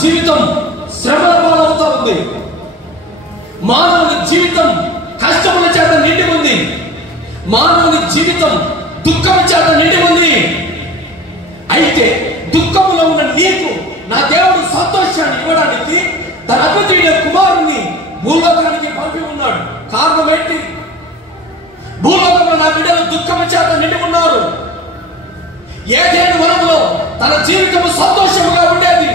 జీవితం శ్రమల పాలవుతా ఉంది. మానవుని జీవితం కష్టముల చేత నిండి ఉంది. మానవుని జీవితం దుఃఖము చేత నిండి ఉంది. అయితే దుఃఖములో ఉన్న నీకు నా దేవుడు సంతోషాన్ని ఇవ్వడానికి తన అద్వితీయ కుమారుణ్ణి భూలోకానికి పంపి ఉన్నాడు. కారణం ఏంటి? భూలోకంలో నా బిడ్డలు దుఃఖము చేత నిండి ఉన్నారు. ఏదేను వనంలో తన జీవితము సంతోషముగా ఉండేది.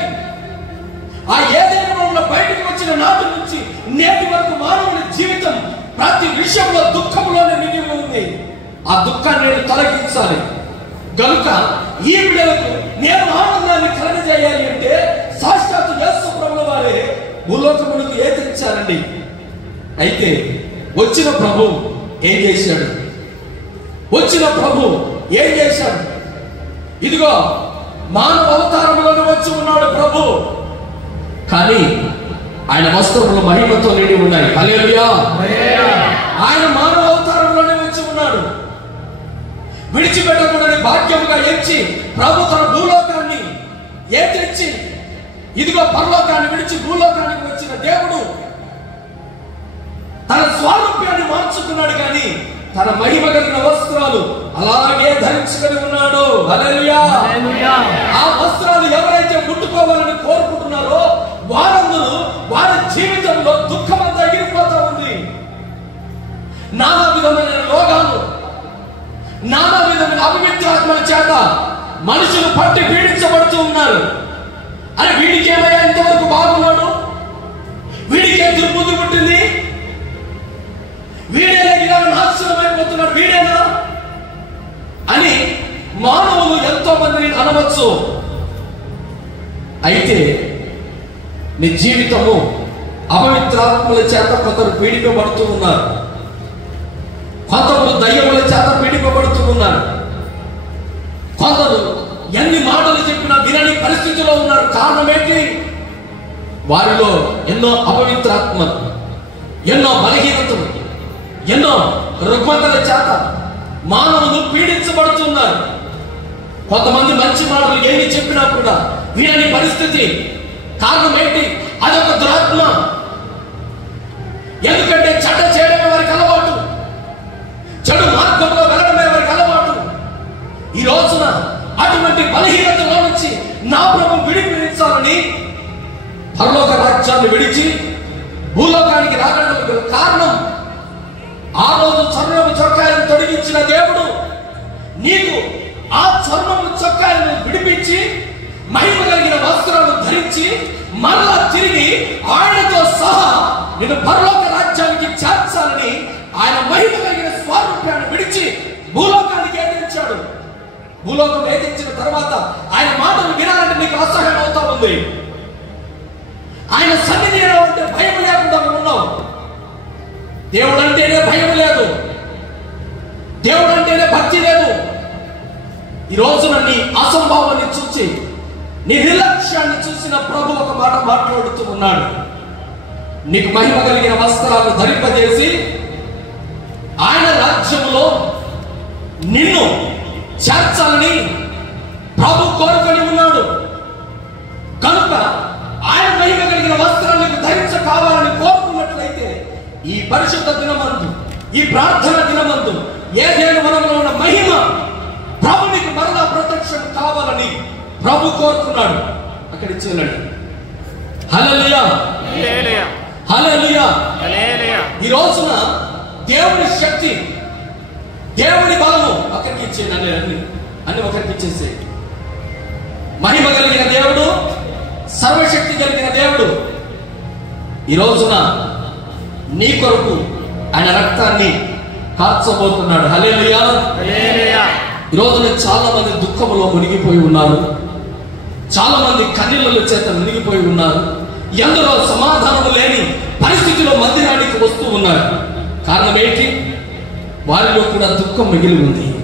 ఆ ఏదేను వనంలో బయటకు వచ్చిన నాటి నుంచి నేటి వరకు మానవుని జీవితం ప్రతి విషయంలో దుఃఖంలోనే నిండి ఉంది. ఆ దుఃఖాన్ని నేను తొలగించాలి. కనుక ఈ బిడ్డలకు నేను ఆనందాన్ని కలగజేయాలి అంటే సాక్షాత్తు యేసు ప్రభుల వారే భూలోకమునకు ఏతించారండి. అయితే వచ్చిన ప్రభు ఏం చేశాడు? వచ్చిన ప్రభు ఏం చేశాడు? ఇదిగో మానవ అవతారంలోనే వచ్చి ఉన్నాడు ప్రభు. కానీ ఆయన వస్త్రములు మహిమతో నిండి ఉన్నాయి. హల్లెలూయా. ఆయన మానవ అవతారంలోనే వచ్చి ఉన్నాడు. విడిచిపెట్టకూడని భాగ్యముగా ఎంచి ప్రభు తన భూలోకాన్ని తెచ్చి ఇదిగో పరలోకాన్ని విడిచి భూలోకానికి వచ్చిన దేవుడు తన స్వారూప్యాన్ని మార్చుకున్నాడు. కానీ తన మహిమ కలిగిన వస్త్రాలు అలాగే ధరించుకొని ఉన్నాడు. హల్లెలూయా. ఆ వస్త్రాలు ఎవరైతే ముట్టుకోవాలని కోరుకుంటున్నారో వారందరూ వారి జీవితంలో దుఃఖమంతా ఎగిరిపోతా ఉంది. నానా విధమైన రోగాలు, నానా విధమైన అపవిత్రాత్మల చేత మనుషులు పట్టి పీడించబడుతూ ఉన్నారు. అని వీడికి ఏమయ్యా ఇంతవరకు బాగున్నాడు, వీడికే దుర్బుద్ధి పుట్టింది, వీడే ఇలా నాశనమైపోతున్నాడు, వీడేనా అని మానవులు ఎంతో మందిని అనవచ్చు. అయితే నీ జీవితము అపవిత్రాత్మల చేత కొందరు పీడింపబడుతూ ఉన్నారు. కొందరు దయ్యముల చేత పీడింపబడుతూ ఉన్నారు. కొందరు ఎన్ని మాటలు చెప్పినా వినని పరిస్థితిలో ఉన్నారు. కారణం ఏంటి? వారిలో ఎన్నో అపవిత్రాత్మలు, ఎన్నో బలహీనతలు, ఎన్నో రుగ్మతల చేత మానవులు పీడించబడుతున్నారు. కొంతమంది మంచి మాటలు ఏమి చెప్పినా కూడా వినని పరిస్థితి. కారణం ఏంటి? అదొక దురాత్మ. ఎందుకంటే చెడ్డ చేయడమే వారికి అలవాటు, చెడు మార్గంలో వెళ్ళడమే వారికి అలవాటు. ఈ రోజున అటువంటి బలహీనతలో నుంచి నా ప్రభు విడిపించాలని పరలోక రాజ్యాన్ని విడిచి భూలోకానికి రావడానికి కారణం ఆ రోజు చర్మము చొక్కాయలను తొలగించిన దేవుడు నీకు ఆ చర్మము చొక్కాయలను విడిపించి మహిమ కలిగిన వస్త్రాలు ధరించి మరలా తిరిగి ఆయనతో సహా నేను పరలోక రాజ్యానికి చేర్చాలని ఆయన మహిమ కలిగిన స్వరూపాన్ని విడిచి భూలోకానికి ఏదించాడు. భూలోకం ఏదించిన తర్వాత ఆయన మాటలు వినాలంటే నీకు అసహ్యం అవుతా ఉంది. ఆయన సన్నిధి అంటే భయం లేకుండా ఉన్నావు. దేవుడు అంటేనే భయం లేదు, దేవుడు అంటేనే భక్తి లేదు. ఈ రోజున నీ అసంభావాన్ని చూసి, నీ నిర్లక్ష్యాన్ని చూసిన ప్రభు ఒక మాట మాట్లాడుతూ ఉన్నాడు. నీకు మహిమ కలిగిన వస్త్రాలను ధరింపజేసి ఆయన రాజ్యంలో నిన్ను చేర్చాలని ప్రభు కోరుకొని ఉన్నాడు. కనుక ఆయన మహిమ కలిగిన వస్త్రాలను ధరించ కావాలని కోరుకున్నట్లయితే ఈ పరిశుద్ధ దినమందు, ఈ ప్రార్థన దినమందు ఏదేను వనంలో ఉన్న మహిమ ప్రభు నీకు మరలా ప్రత్యక్షం కావాలని ప్రభు కోరుకున్నాడు. అక్కడ ఇచ్చేయండి. హల్లెలూయా, హల్లెలూయా. ఈ రోజున దేవుని శక్తి, దేవుని బలము అక్కడికి ఇచ్చేయండి. అన్ని ఒకరికి ఇచ్చేసే. మహిమ కలిగిన దేవుడు, సర్వశక్తి కలిగిన దేవుడు ఈ రోజున నీ కొరకు ఆయన రక్తాన్ని కార్చబోతున్నాడు. హల్లెలూయా. ఈ రోజున చాలా మంది దుఃఖంలో మునిగిపోయి ఉన్నారు. చాలా మంది కన్నీళ్ళ చేత మునిగిపోయి ఉన్నారు. ఎందరో సమాధానం లేని పరిస్థితిలో మందిరానికి వస్తూ ఉన్నారు. కారణం ఏంటి? వారిలో కూడా దుఃఖం మిగిలి ఉంది.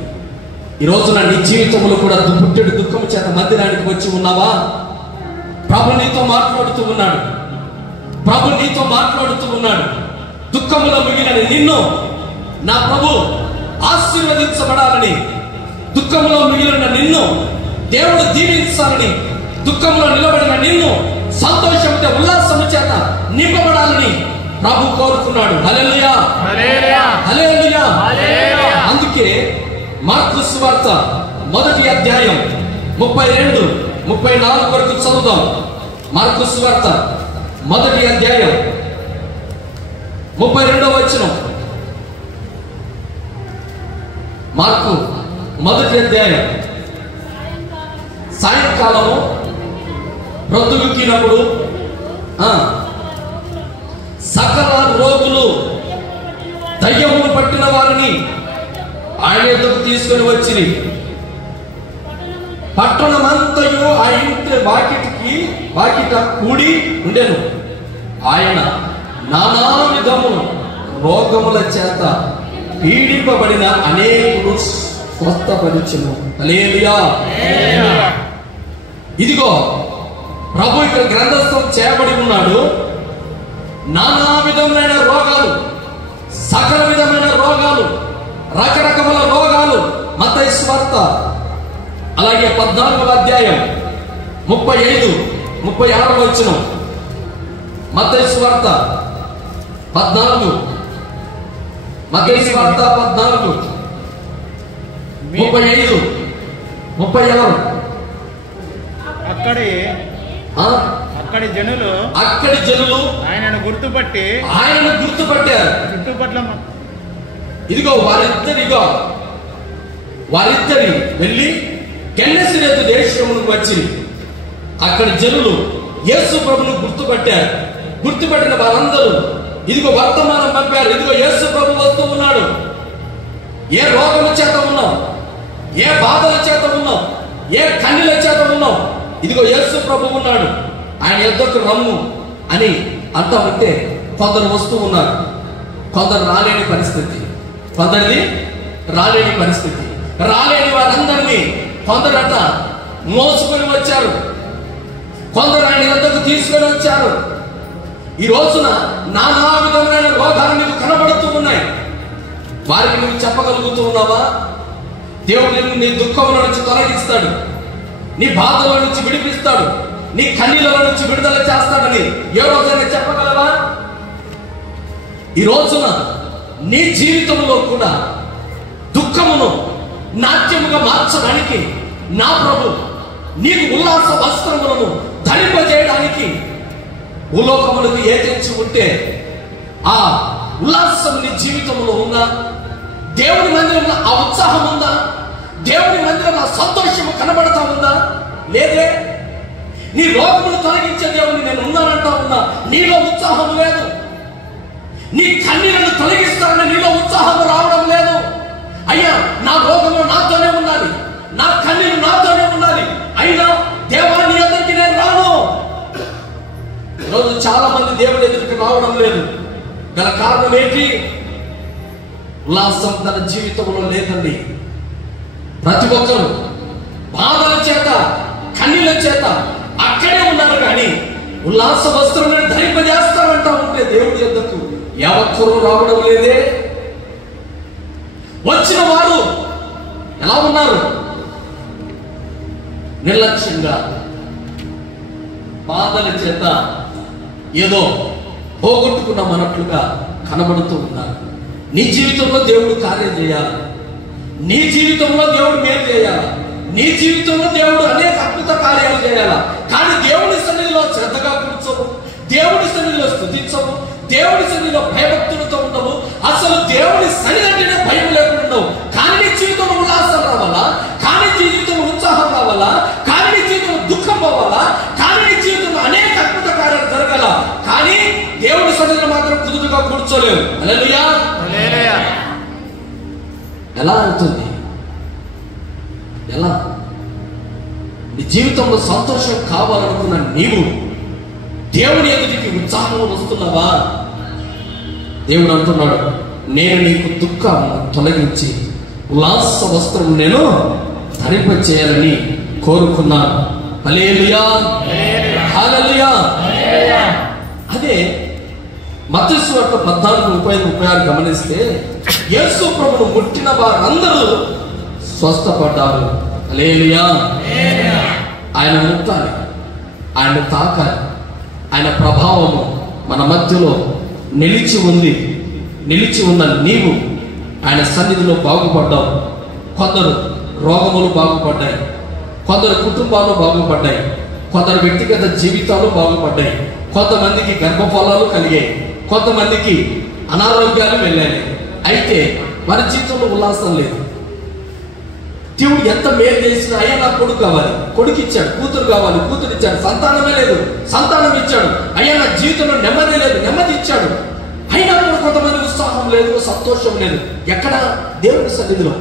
ఈ రోజున నీ జీవితంలో కూడా పుట్టెడు దుఃఖం చేత మందిరానికి వచ్చి ఉన్నావా? ప్రభు నీతో మాట్లాడుతూ ఉన్నాడు. ప్రభు నీతో మాట్లాడుతూ ఉన్నాడు. దుఃఖంలో మిగిలిన నిన్ను నా ప్రభు ఆశీర్వదించబడాలని, దుఃఖంలో మిగిలిన నిన్ను దేవుడు దీవించాలని, దుఃఖంలో నిలబడిన నిన్ను సంతోషంతో ఉల్లాసము చేత నింపబడాలని ప్రభు కోరుకున్నాడు. హల్లెలూయా, హల్లెలూయా, హల్లెలూయా, హల్లెలూయా. అందుకే మార్కు సువార్త 1వ అధ్యాయం 32, 34 వరకు చదువుదాం. మార్కు సువార్త 1వ అధ్యాయం 32వ వచనం. మార్కు 1వ అధ్యాయం. సాయంకాలము ప్రొద్దుగుకినప్పుడు సకల రోగులు, దయ్యమును పట్టిన వారిని ఆయన ఎదుకు తీసుకొని వచ్చి పట్టణమంతయు ఆ ఇంటి వాకిట కూడి ఉండెను. ఆయన నానా విధము రోగముల చేత పీడింపబడిన అనేకులు స్వస్థపరిచెను. హల్లెలూయా. ఇదిగో ప్రభు ఇక్కడ గ్రంథస్థం చేయబడి ఉన్నాడు. నానా విధమైన రోగాలు, సకల విధమైన రోగాలు, రకరకముల రోగాలు. మత్తయి సువార్త అలాగే 14వ అధ్యాయం 35, 36 వచనం. మత్తయి సువార్త 14, మత్తయి సువార్త 14, 35, 36. అక్కడి జనులు ఆయనను గుర్తుపట్టారు. చుట్టుపట్ల ఇదిగో వారిద్దరి వెళ్ళి గెన్నెసరేతు దేశమునకు వచ్చి అక్కడి జనులు యేసు ప్రభును గుర్తుపట్టారు. గుర్తుపట్టిన వారందరూ ఇదిగో వర్తమానం పంపారు. ఇదిగో యేసు ప్రభు వస్తూ ఉన్నాడు. ఏ రోగముల చేత ఉన్నాం, ఏ బాధల చేత ఉన్నాం, ఏ కన్నీల చేత ఉన్నాం, ఇదిగో యేసు ప్రభు ఉన్నాడు, ఆయన యొద్దకు రమ్ము అని అంటా ఉంటే కొందరు వస్తూ ఉన్నారు. కొందరు రాలేని పరిస్థితి, రాలేని వారందరినీ కొందరట మోసుకొని వచ్చారు, కొందరు ఆయన యొద్దకు తీసుకొని వచ్చారు. ఈ రోజున నానా విధమైన రోగాలు నీకు కనబడుతూ ఉన్నాయి. వారికి నువ్వు చెప్పగలుగుతూ ఉన్నావా? దేవుడు నీ దుఃఖంలో నుంచి తొలగిస్తాడు, నీ బాధల నుంచి విడిపిస్తాడు, నీ కన్నీళ్ళ నుంచి విడుదల చేస్తాడని ఏ రోజైనా చెప్పగలవా? ఈ రోజున నీ జీవితంలో కూడా దుఃఖమును నాట్యముగా మార్చడానికి నా ప్రభు నీకు ఉల్లాస వస్త్రములను ధరింపజేయడానికి భూలోకములకు ఏ తెచ్చి ఉంటే ఆ ఉల్లాసం నీ జీవితంలో ఉందా? దేవుని మందిరంలో ఆ ఉత్సాహం ఉందా? దేవుని మందిరంలో ఆ సంతోషము కనబడతా ఉందా? లేదే. నీ రోగమును తొలగించే దేవుని నేను ఉన్నానంటా ఉన్నా, నీలో ఉత్సాహం లేదు. నీ కన్నీలను తొలగిస్తానని నీలో ఉత్సాహం రావడం లేదు. అయ్యా, నా రోగము నాతోనే ఉండాలి, నా కన్నీరు నాతోనే ఉండాలి, అయినా దేవా నీ ఎదురికి నేను రాను. ఈరోజు చాలా మంది దేవుడి ఎదురికి రావడం లేదు. గల కారణం ఏంటి? ఉల్లాసం తన జీవితంలో లేదండి. ప్రతి ఒక్కరు బాధల చేత, కన్నీళ్ళ చేత అక్కడే ఉన్నారు. కానీ ఉల్లాస వస్త్రాలను ధరింపజేస్తానంటా ఉంటే దేవుడి యొద్దకు ఎవరు రావడం లేదే. వచ్చిన వారు ఎలా ఉన్నారు? నిర్లక్ష్యంగా బాధల చేత ఏదో పోగొట్టుకున్నాం అన్నట్లుగా కనబడుతూ ఉన్నారు. నీ జీవితంలో దేవుడు కార్యం చేయాలి, నీ జీవితంలో దేవుడు మేలు చేయాలి, నీ జీవితంలో దేవుడు అనేక అద్భుత కార్యాలు చేయాలి. కానీ దేవుని సన్నిధిలో శ్రద్ధగా కూర్చోవు, దేవుని సన్నిధిలో స్తుతించవు, దేవుని సన్నిధిలో భయభక్తులతో ఉండవు. అసలు దేవుని సన్నిధి అంటేనే భయం లేకుండా ఉండవు. కానీ నీ జీవితంలో ఉల్లాసం రావాలా, కానీ నీ జీవితంలో ఉత్సాహం రావాలా, కానీ నీ జీవితంలో దుఃఖం పోవాలా, కానీ నీ జీవితంలో అనేక అద్భుత కార్యాలు జరగాల. కానీ దేవుని సన్నిధిలో మాత్రం కుదురుగా కూర్చోలేవు. హల్లెలూయా. ఎలా అవుతుంది? ఎలా? నీ జీవితంలో సంతోషం కావాలనుకున్న నీవు దేవుని ఎదుటికి ఉత్సాహంగా వస్తున్నావా? దేవుడు అంటున్నాడు, నేను నీకు దుఃఖం తొలగించి ఉల్లాస వస్త్రం నేను ధరింపచేయాలని కోరుకున్నాను. హల్లెలూయా, హల్లెలూయా. అదే మత్తయి సువార్త 14:35-36 గమనిస్తే యేసు ప్రభువును ముట్టిన వారందరూ స్వస్థపడ్డారు. హల్లెలూయా. ఆయన ముట్టాలి, ఆయన తాకాలి, ఆయన ప్రభావము మన మధ్యలో నిలిచి ఉంది. నిలిచి ఉన్న నీవు ఆయన సన్నిధిలో బాగుపడ్డావు. కొందరు రోగములు బాగుపడ్డాయి, కొందరు కుటుంబాలు బాగుపడ్డాయి, కొందరు వ్యక్తిగత జీవితాలు బాగుపడ్డాయి, కొంతమందికి గర్భఫలాలు కలిగాయి, కొంతమందికి అనారోగ్యాలు వెళ్ళాయి. అయితే మన జీవితంలో ఉల్లాసం లేదు. దేవుడు ఎంత మేలు చేసినా అయ్యా నాకు కొడుకు కావాలి, కొడుకు ఇచ్చాడు. కూతురు కావాలి, కూతురు ఇచ్చాడు. సంతానమే లేదు, సంతానం ఇచ్చాడు. అయ్యా నా జీవితంలో నెమ్మది లేదు, నెమ్మది ఇచ్చాడు. అయినా కూడా కొంతమంది ఉత్సాహం లేదు, సంతోషం లేదు. ఎక్కడ? దేవుడి సన్నిధిలో.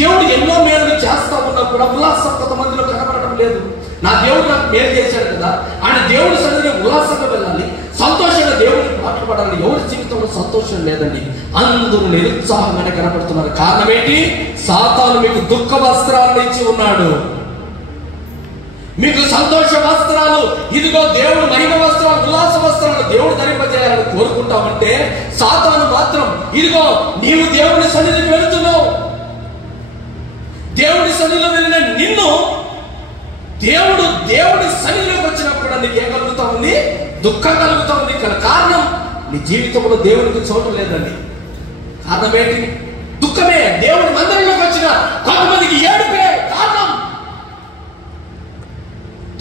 దేవుడు ఎన్నో మేలు చేస్తా ఉన్నా కూడా ఉల్లాసం కొంతమందిలో కనబడటం లేదు. నా దేవుడు నాకు మేలు చేశాడు కదా, ఆయన దేవుడి సన్నిధిలో ఉల్లాసంగా వెళ్ళాలి, సంతోషంగా దేవుడికి మాట్లాడాలి. ఎవరి జీవితంలో సంతోషం లేదండి, అందరూ నిరుత్సాహంగానే కనపడుతున్నారు. కారణం ఏంటి? సాతాను మీకు దుఃఖ వస్త్రాలను ఇచ్చి ఉన్నాడు. మీకు సంతోష వస్త్రాలు, ఇదిగో దేవుడు మహిమ వస్త్రాలు, ఉల్లాస వస్త్రాలు దేవుడు ధరింపజేయాలని కోరుకుంటామంటే, సాతాను మాత్రం ఇదిగో నీవు దేవుడి సన్నిధికి వెళుతున్నావు, దేవుడి సన్నిధిలో వెళ్ళిన నిన్ను దేవుడి సన్నిధిలోకి వచ్చినప్పుడు నీకు ఏం కలుగుతా ఉంది? దుఃఖం కలుగుతా ఉంది. కారణం నీ జీవితంలో దేవుడికి చోటు లేదండి. కారణం ఏంటి? దుఃఖమే. దేవుడి మందిరంలోకి వచ్చిన కొంతమందికి ఏడుపే కారణం.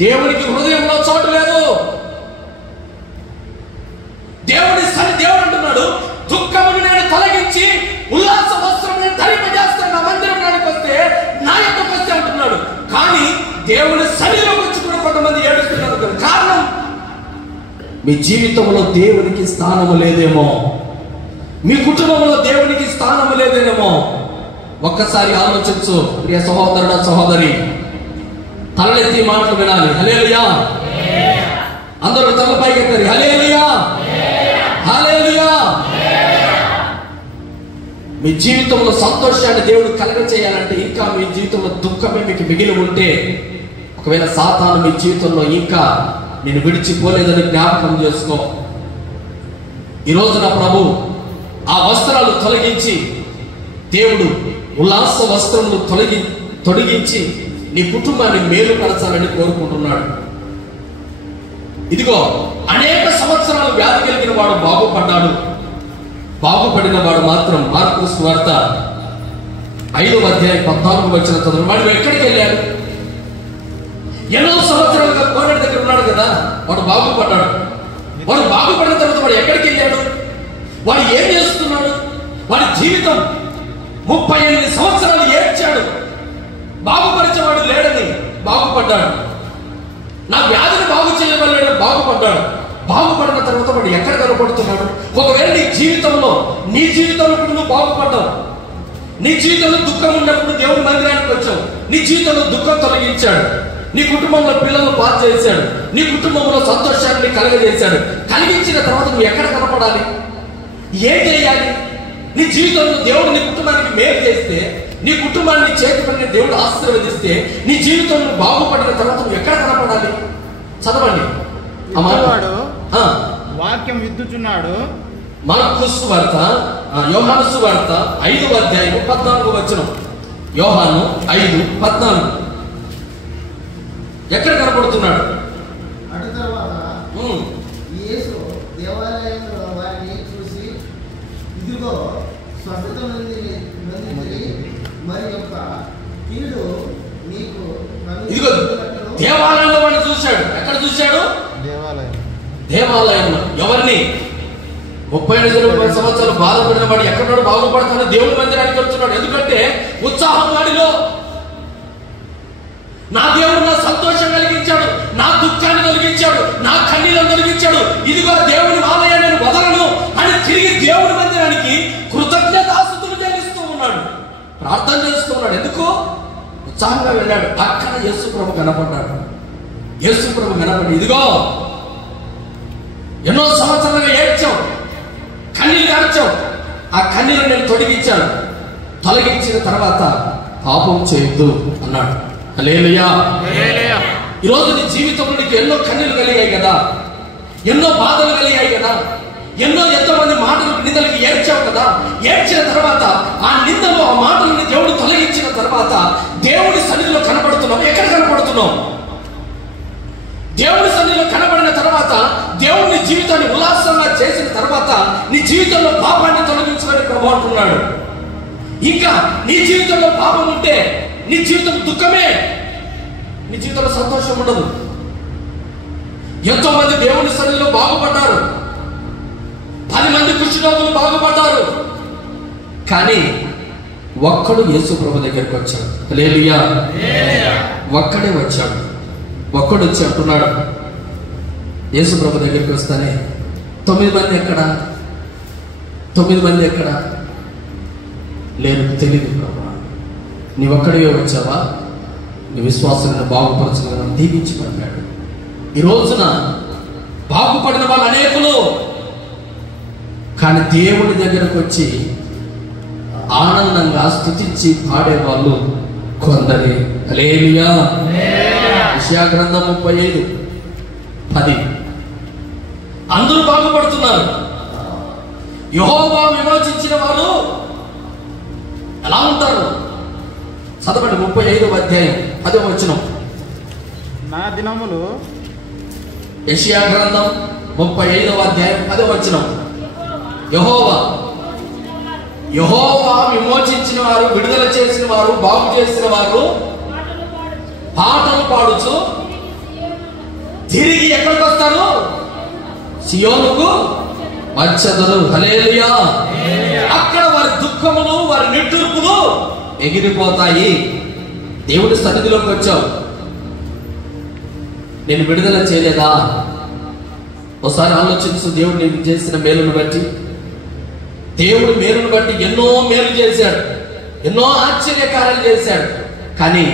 దేవునికి హృదయంలో చోటు లేదు. దేవుడు అంటున్నాడు, దుఃఖమును నేను తొలగించి ఉల్లాస వస్త్రం నేను ధరింపజేస్తాను నా మందిరంలోకి వస్తే, నా యొక్కకు వస్తే అంటున్నాడు. కానీ దేవుని సన్నిధిలోకి వచ్చి కూడా కొంతమంది ఏడుస్తున్నారు. కారణం మీ జీవితంలో దేవునికి స్థానము లేదేమో, మీ కుటుంబంలో దేవునికి స్థానము లేదేమో. ఒక్కసారి ఆలోచించు ప్రియ సహోదరుడా, సహోదరి. తలెత్తి మాటలు వినాలి. హల్లెలూయా. అందరూ తలపైకి ఎత్తారు. హల్లెలూయా, హల్లెలూయా. మీ జీవితంలో సంతోషాన్ని దేవుడు కలగ చేయాలంటే, ఇంకా మీ జీవితంలో దుఃఖమే మీకు మిగిలి ఉంటే, ఒకవేళ సాతాను మీ జీవితంలో ఇంకా నేను విడిచిపోలేదని జ్ఞాపకం చేసుకో. ఈరోజు నా ప్రభు ఆ వస్త్రాలు తొలగించి, దేవుడు ఉల్లాస వస్త్రములు తొలగించి నీ కుటుంబాన్ని మేలుపరచాలని కోరుకుంటున్నాడు. ఇదిగో అనేక సంవత్సరాలు వ్యాధి కలిగిన వాడు బాగుపడ్డాడు. బాగుపడిన వాడు మాత్రం మార్కు సువార్త 5వ అధ్యాయం 14వ వచనం చదువు. వాడు ఎక్కడికి వెళ్ళాడు? ఎన్నో సంవత్సరాలుగా కోనేటి దగ్గర ఉన్నాడు కదా, వాడు బాగుపడ్డాడు. వాడు బాగుపడిన తర్వాత వాడు ఎక్కడికి వెళ్ళాడు? వాడు ఏం చేస్తున్నాడు? వాడి జీవితం 38 సంవత్సరాలు ఏడ్చాడు. బాగుపరిచేవాడు లేడని బాగుపడ్డాడు. నా వ్యాధిని బాగు చేయగలడు, బాగుపడ్డాడు. బాగుపడిన తర్వాత వాడు ఎక్కడ కనపడుతున్నాడు? ఒకవేళ నీ జీవితంలో నువ్వు బాగుపడ్డావు, నీ జీవితంలో దుఃఖం ఉన్నప్పుడు దేవుని మందిరానికి వచ్చావు, నీ జీవితంలో దుఃఖం తొలగించాడు, నీ కుటుంబంలో పిల్లలను పాస్ చేశాడు, నీ కుటుంబంలో సంతోషాన్ని కలిగజేశాడు. కలిగించిన తర్వాత నువ్వు ఎక్కడ కనపడాలి? ఏం చేయాలి? నీ జీవితంలో దేవుడు నీ కుటుంబానికి మేలు చేస్తే, నీ కుటుంబాన్ని చేతి పని దేవుడు ఆశీర్వదిస్తే, నీ జీవితంలో బాగుపడిన తర్వాత నువ్వు ఎక్కడ కనపడాలి? చదవండి. వాక్యం విద్దుచున్నాడు. మార్కు సువార్త, యోహాను సువార్త 5వ అధ్యాయం 14వ వచనం. యోహాను 5:14. ఎక్కడ కనపడుతున్నాడు? అటు తర్వాత యేసు దేవాలయంలో వారిని చూసి, ఇదిగో స్వస్థత నొందిరి మరి యొక్క కీడు మీకు. ఇదిగో దేవాలయంలో వాడిని చూశాడు. ఎక్కడ చూశాడు? దేవాలయంలో. ఎవరిని? 30 సంవత్సరాలు బాధపడిన వాడు ఎక్కడున్నాడు? బాగుపడతాడు. దేవుడి మందిరానికి వెళ్తున్నాడు. ఎందుకంటే ఉత్సాహం వాడిలో. నా దేవుడు నా సంతోషం కలిగించాడు, నా దుఃఖాన్ని తొలగించాడు, నా కన్నీళ్ళను తొలగించాడు. ఇదిగో దేవుని ఆలయాన్ని నేను వదలను అని తిరిగి దేవుడి మందిరానికి కృతజ్ఞతాస్తుతులు చెల్లిస్తూ ఉన్నాడు, ప్రార్థన చేస్తూ ఉన్నాడు. ఎందుకు? ఉత్సాహంగా వెళ్ళాడు. అక్కడ యేసు ప్రభు కనపడ్డాడు. యేసు ప్రభు కనపడి, ఇదిగో ఎన్నో సంవత్సరాలుగా ఏడ్చావు, కన్నీళ్ళు కార్చావు, ఆ కన్నీళ్ళను నేను తొలగించిన తర్వాత పాపం చేయొద్దు అన్నాడు. హల్లెలూయా. ఈరోజు నీ జీవితంలో నీకు ఎన్నో కన్నీళ్ళు కలిగాయి కదా, ఎన్నో బాధలు కలిగాయి కదా, ఎంతోమంది మాటలు నిందలకి ఏడ్చావు కదా. ఏడ్చిన తర్వాత ఆ నిందలు, ఆ మాటలని దేవుడు తొలగించిన తర్వాత దేవుడి సన్నిధిలో కనపడుతున్నావు. ఎక్కడ కనపడుతున్నావు? దేవుడి సన్నిధిలో కనబడిన తర్వాత తర్వాత దేవుడు నీ జీవితాన్ని ఉల్లాసంగా చేసిన తర్వాత నీ జీవితంలో పాపాన్ని తొలగించమని ప్రభు అంటున్నాడు. ఇంకా నీ జీవితంలో పాపం ఉంటే నీ జీవితం దుఃఖమే, నీ జీవితంలో సంతోషం ఉండదు. ఎంతో మంది దేవుని సన్నిధిలో బాగుపడ్డారు, 10 మంది కుష్ఠరోగులు బాగుపడ్డారు, కానీ ఒక్కడు యేసు ప్రభు దగ్గరికి వచ్చాడు. హల్లెలూయా. ఒక్కడే వచ్చాడు. ఒక్కడు వచ్చి అంటున్నాడు, యేసు ప్రభు దగ్గరికి వస్తానే 9 మంది ఎక్కడ? 9 మంది ఎక్కడ లేరు, తెలియదు ప్రభు. నీ ఒక్కడివే వచ్చావా? నీ విశ్వాసాన్ని బాగుపరచుకుని దీవించి పడ్డాడు. ఈ రోజున బాగుపడిన వాళ్ళు అనేకులు, కానీ దేవుడి దగ్గరకు వచ్చి ఆనందంగా స్తుతించి పాడేవాళ్ళు కొందరే. హల్లెలూయా. యెషయా గ్రంథం 35:10. అందరూ బాగుపడుతున్నారు. యెహోవా విమోచించిన వారు ఎలా ఉంటారు? చదవండి 35వ అధ్యాయం 10వ వచనం. నా దినములు, యెషయా గ్రంథం 35వ అధ్యాయం 10వ వచనం. యెహోవా విమోచించిన వారు, విడుదల చేసిన వారు, బాగు చేసిన వారు పాటలు పాడుచు తిరిగి ఎక్కడికి వస్తారు? సియోనుకు వచ్చెదరు. హల్లెలూయా. అక్కడ వారి దుఃఖములు, వారి నిట్టూర్పులు ఎగిరిపోతాయి. దేవుడి సన్నిధిలోకి వచ్చావు, నేను విడుదల చేయలేదా? ఒకసారి ఆలోచించు. దేవుడు నీకు చేసిన మేలును బట్టి, దేవుడు మేలును బట్టి ఎన్నో మేలు చేశాడు, ఎన్నో ఆశ్చర్యకార్యాలు చేశాడు. కానీ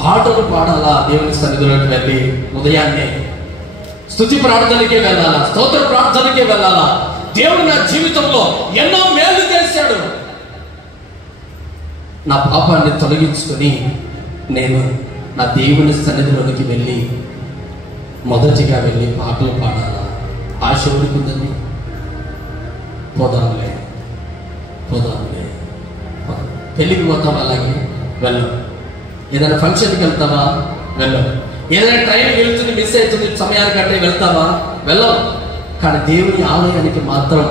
పాటలు పాడాలా? దేవుని సన్నిధిలోకి వెళ్ళి ఉదయాన్నే స్తుతి ప్రార్థనకే వెళ్ళాలా, స్తోత్ర ప్రార్థనకే వెళ్ళాలా? దేవుడు నా జీవితంలో ఎన్నో మేలు చేశాడు, నా పాపాన్ని తొలగించుకొని నేను నా దేవుని సన్నిధిలోనికి వెళ్ళి మొదటిగా వెళ్ళి పాటలు పాడాలా? ఆశ ఉంటుందండి. పోదాంలే. పెళ్ళికి పోతావా? అలాగే వెళ్ళం. ఏదైనా ఫంక్షన్కి వెళ్తావా? వెళ్ళం. ఏదైనా ట్రైన్ వెళ్తుంది, మిస్ అవుతుంది, సమయానికంటే వెళ్తావా? వెళ్ళం. కానీ దేవుని ఆలయానికి మాత్రం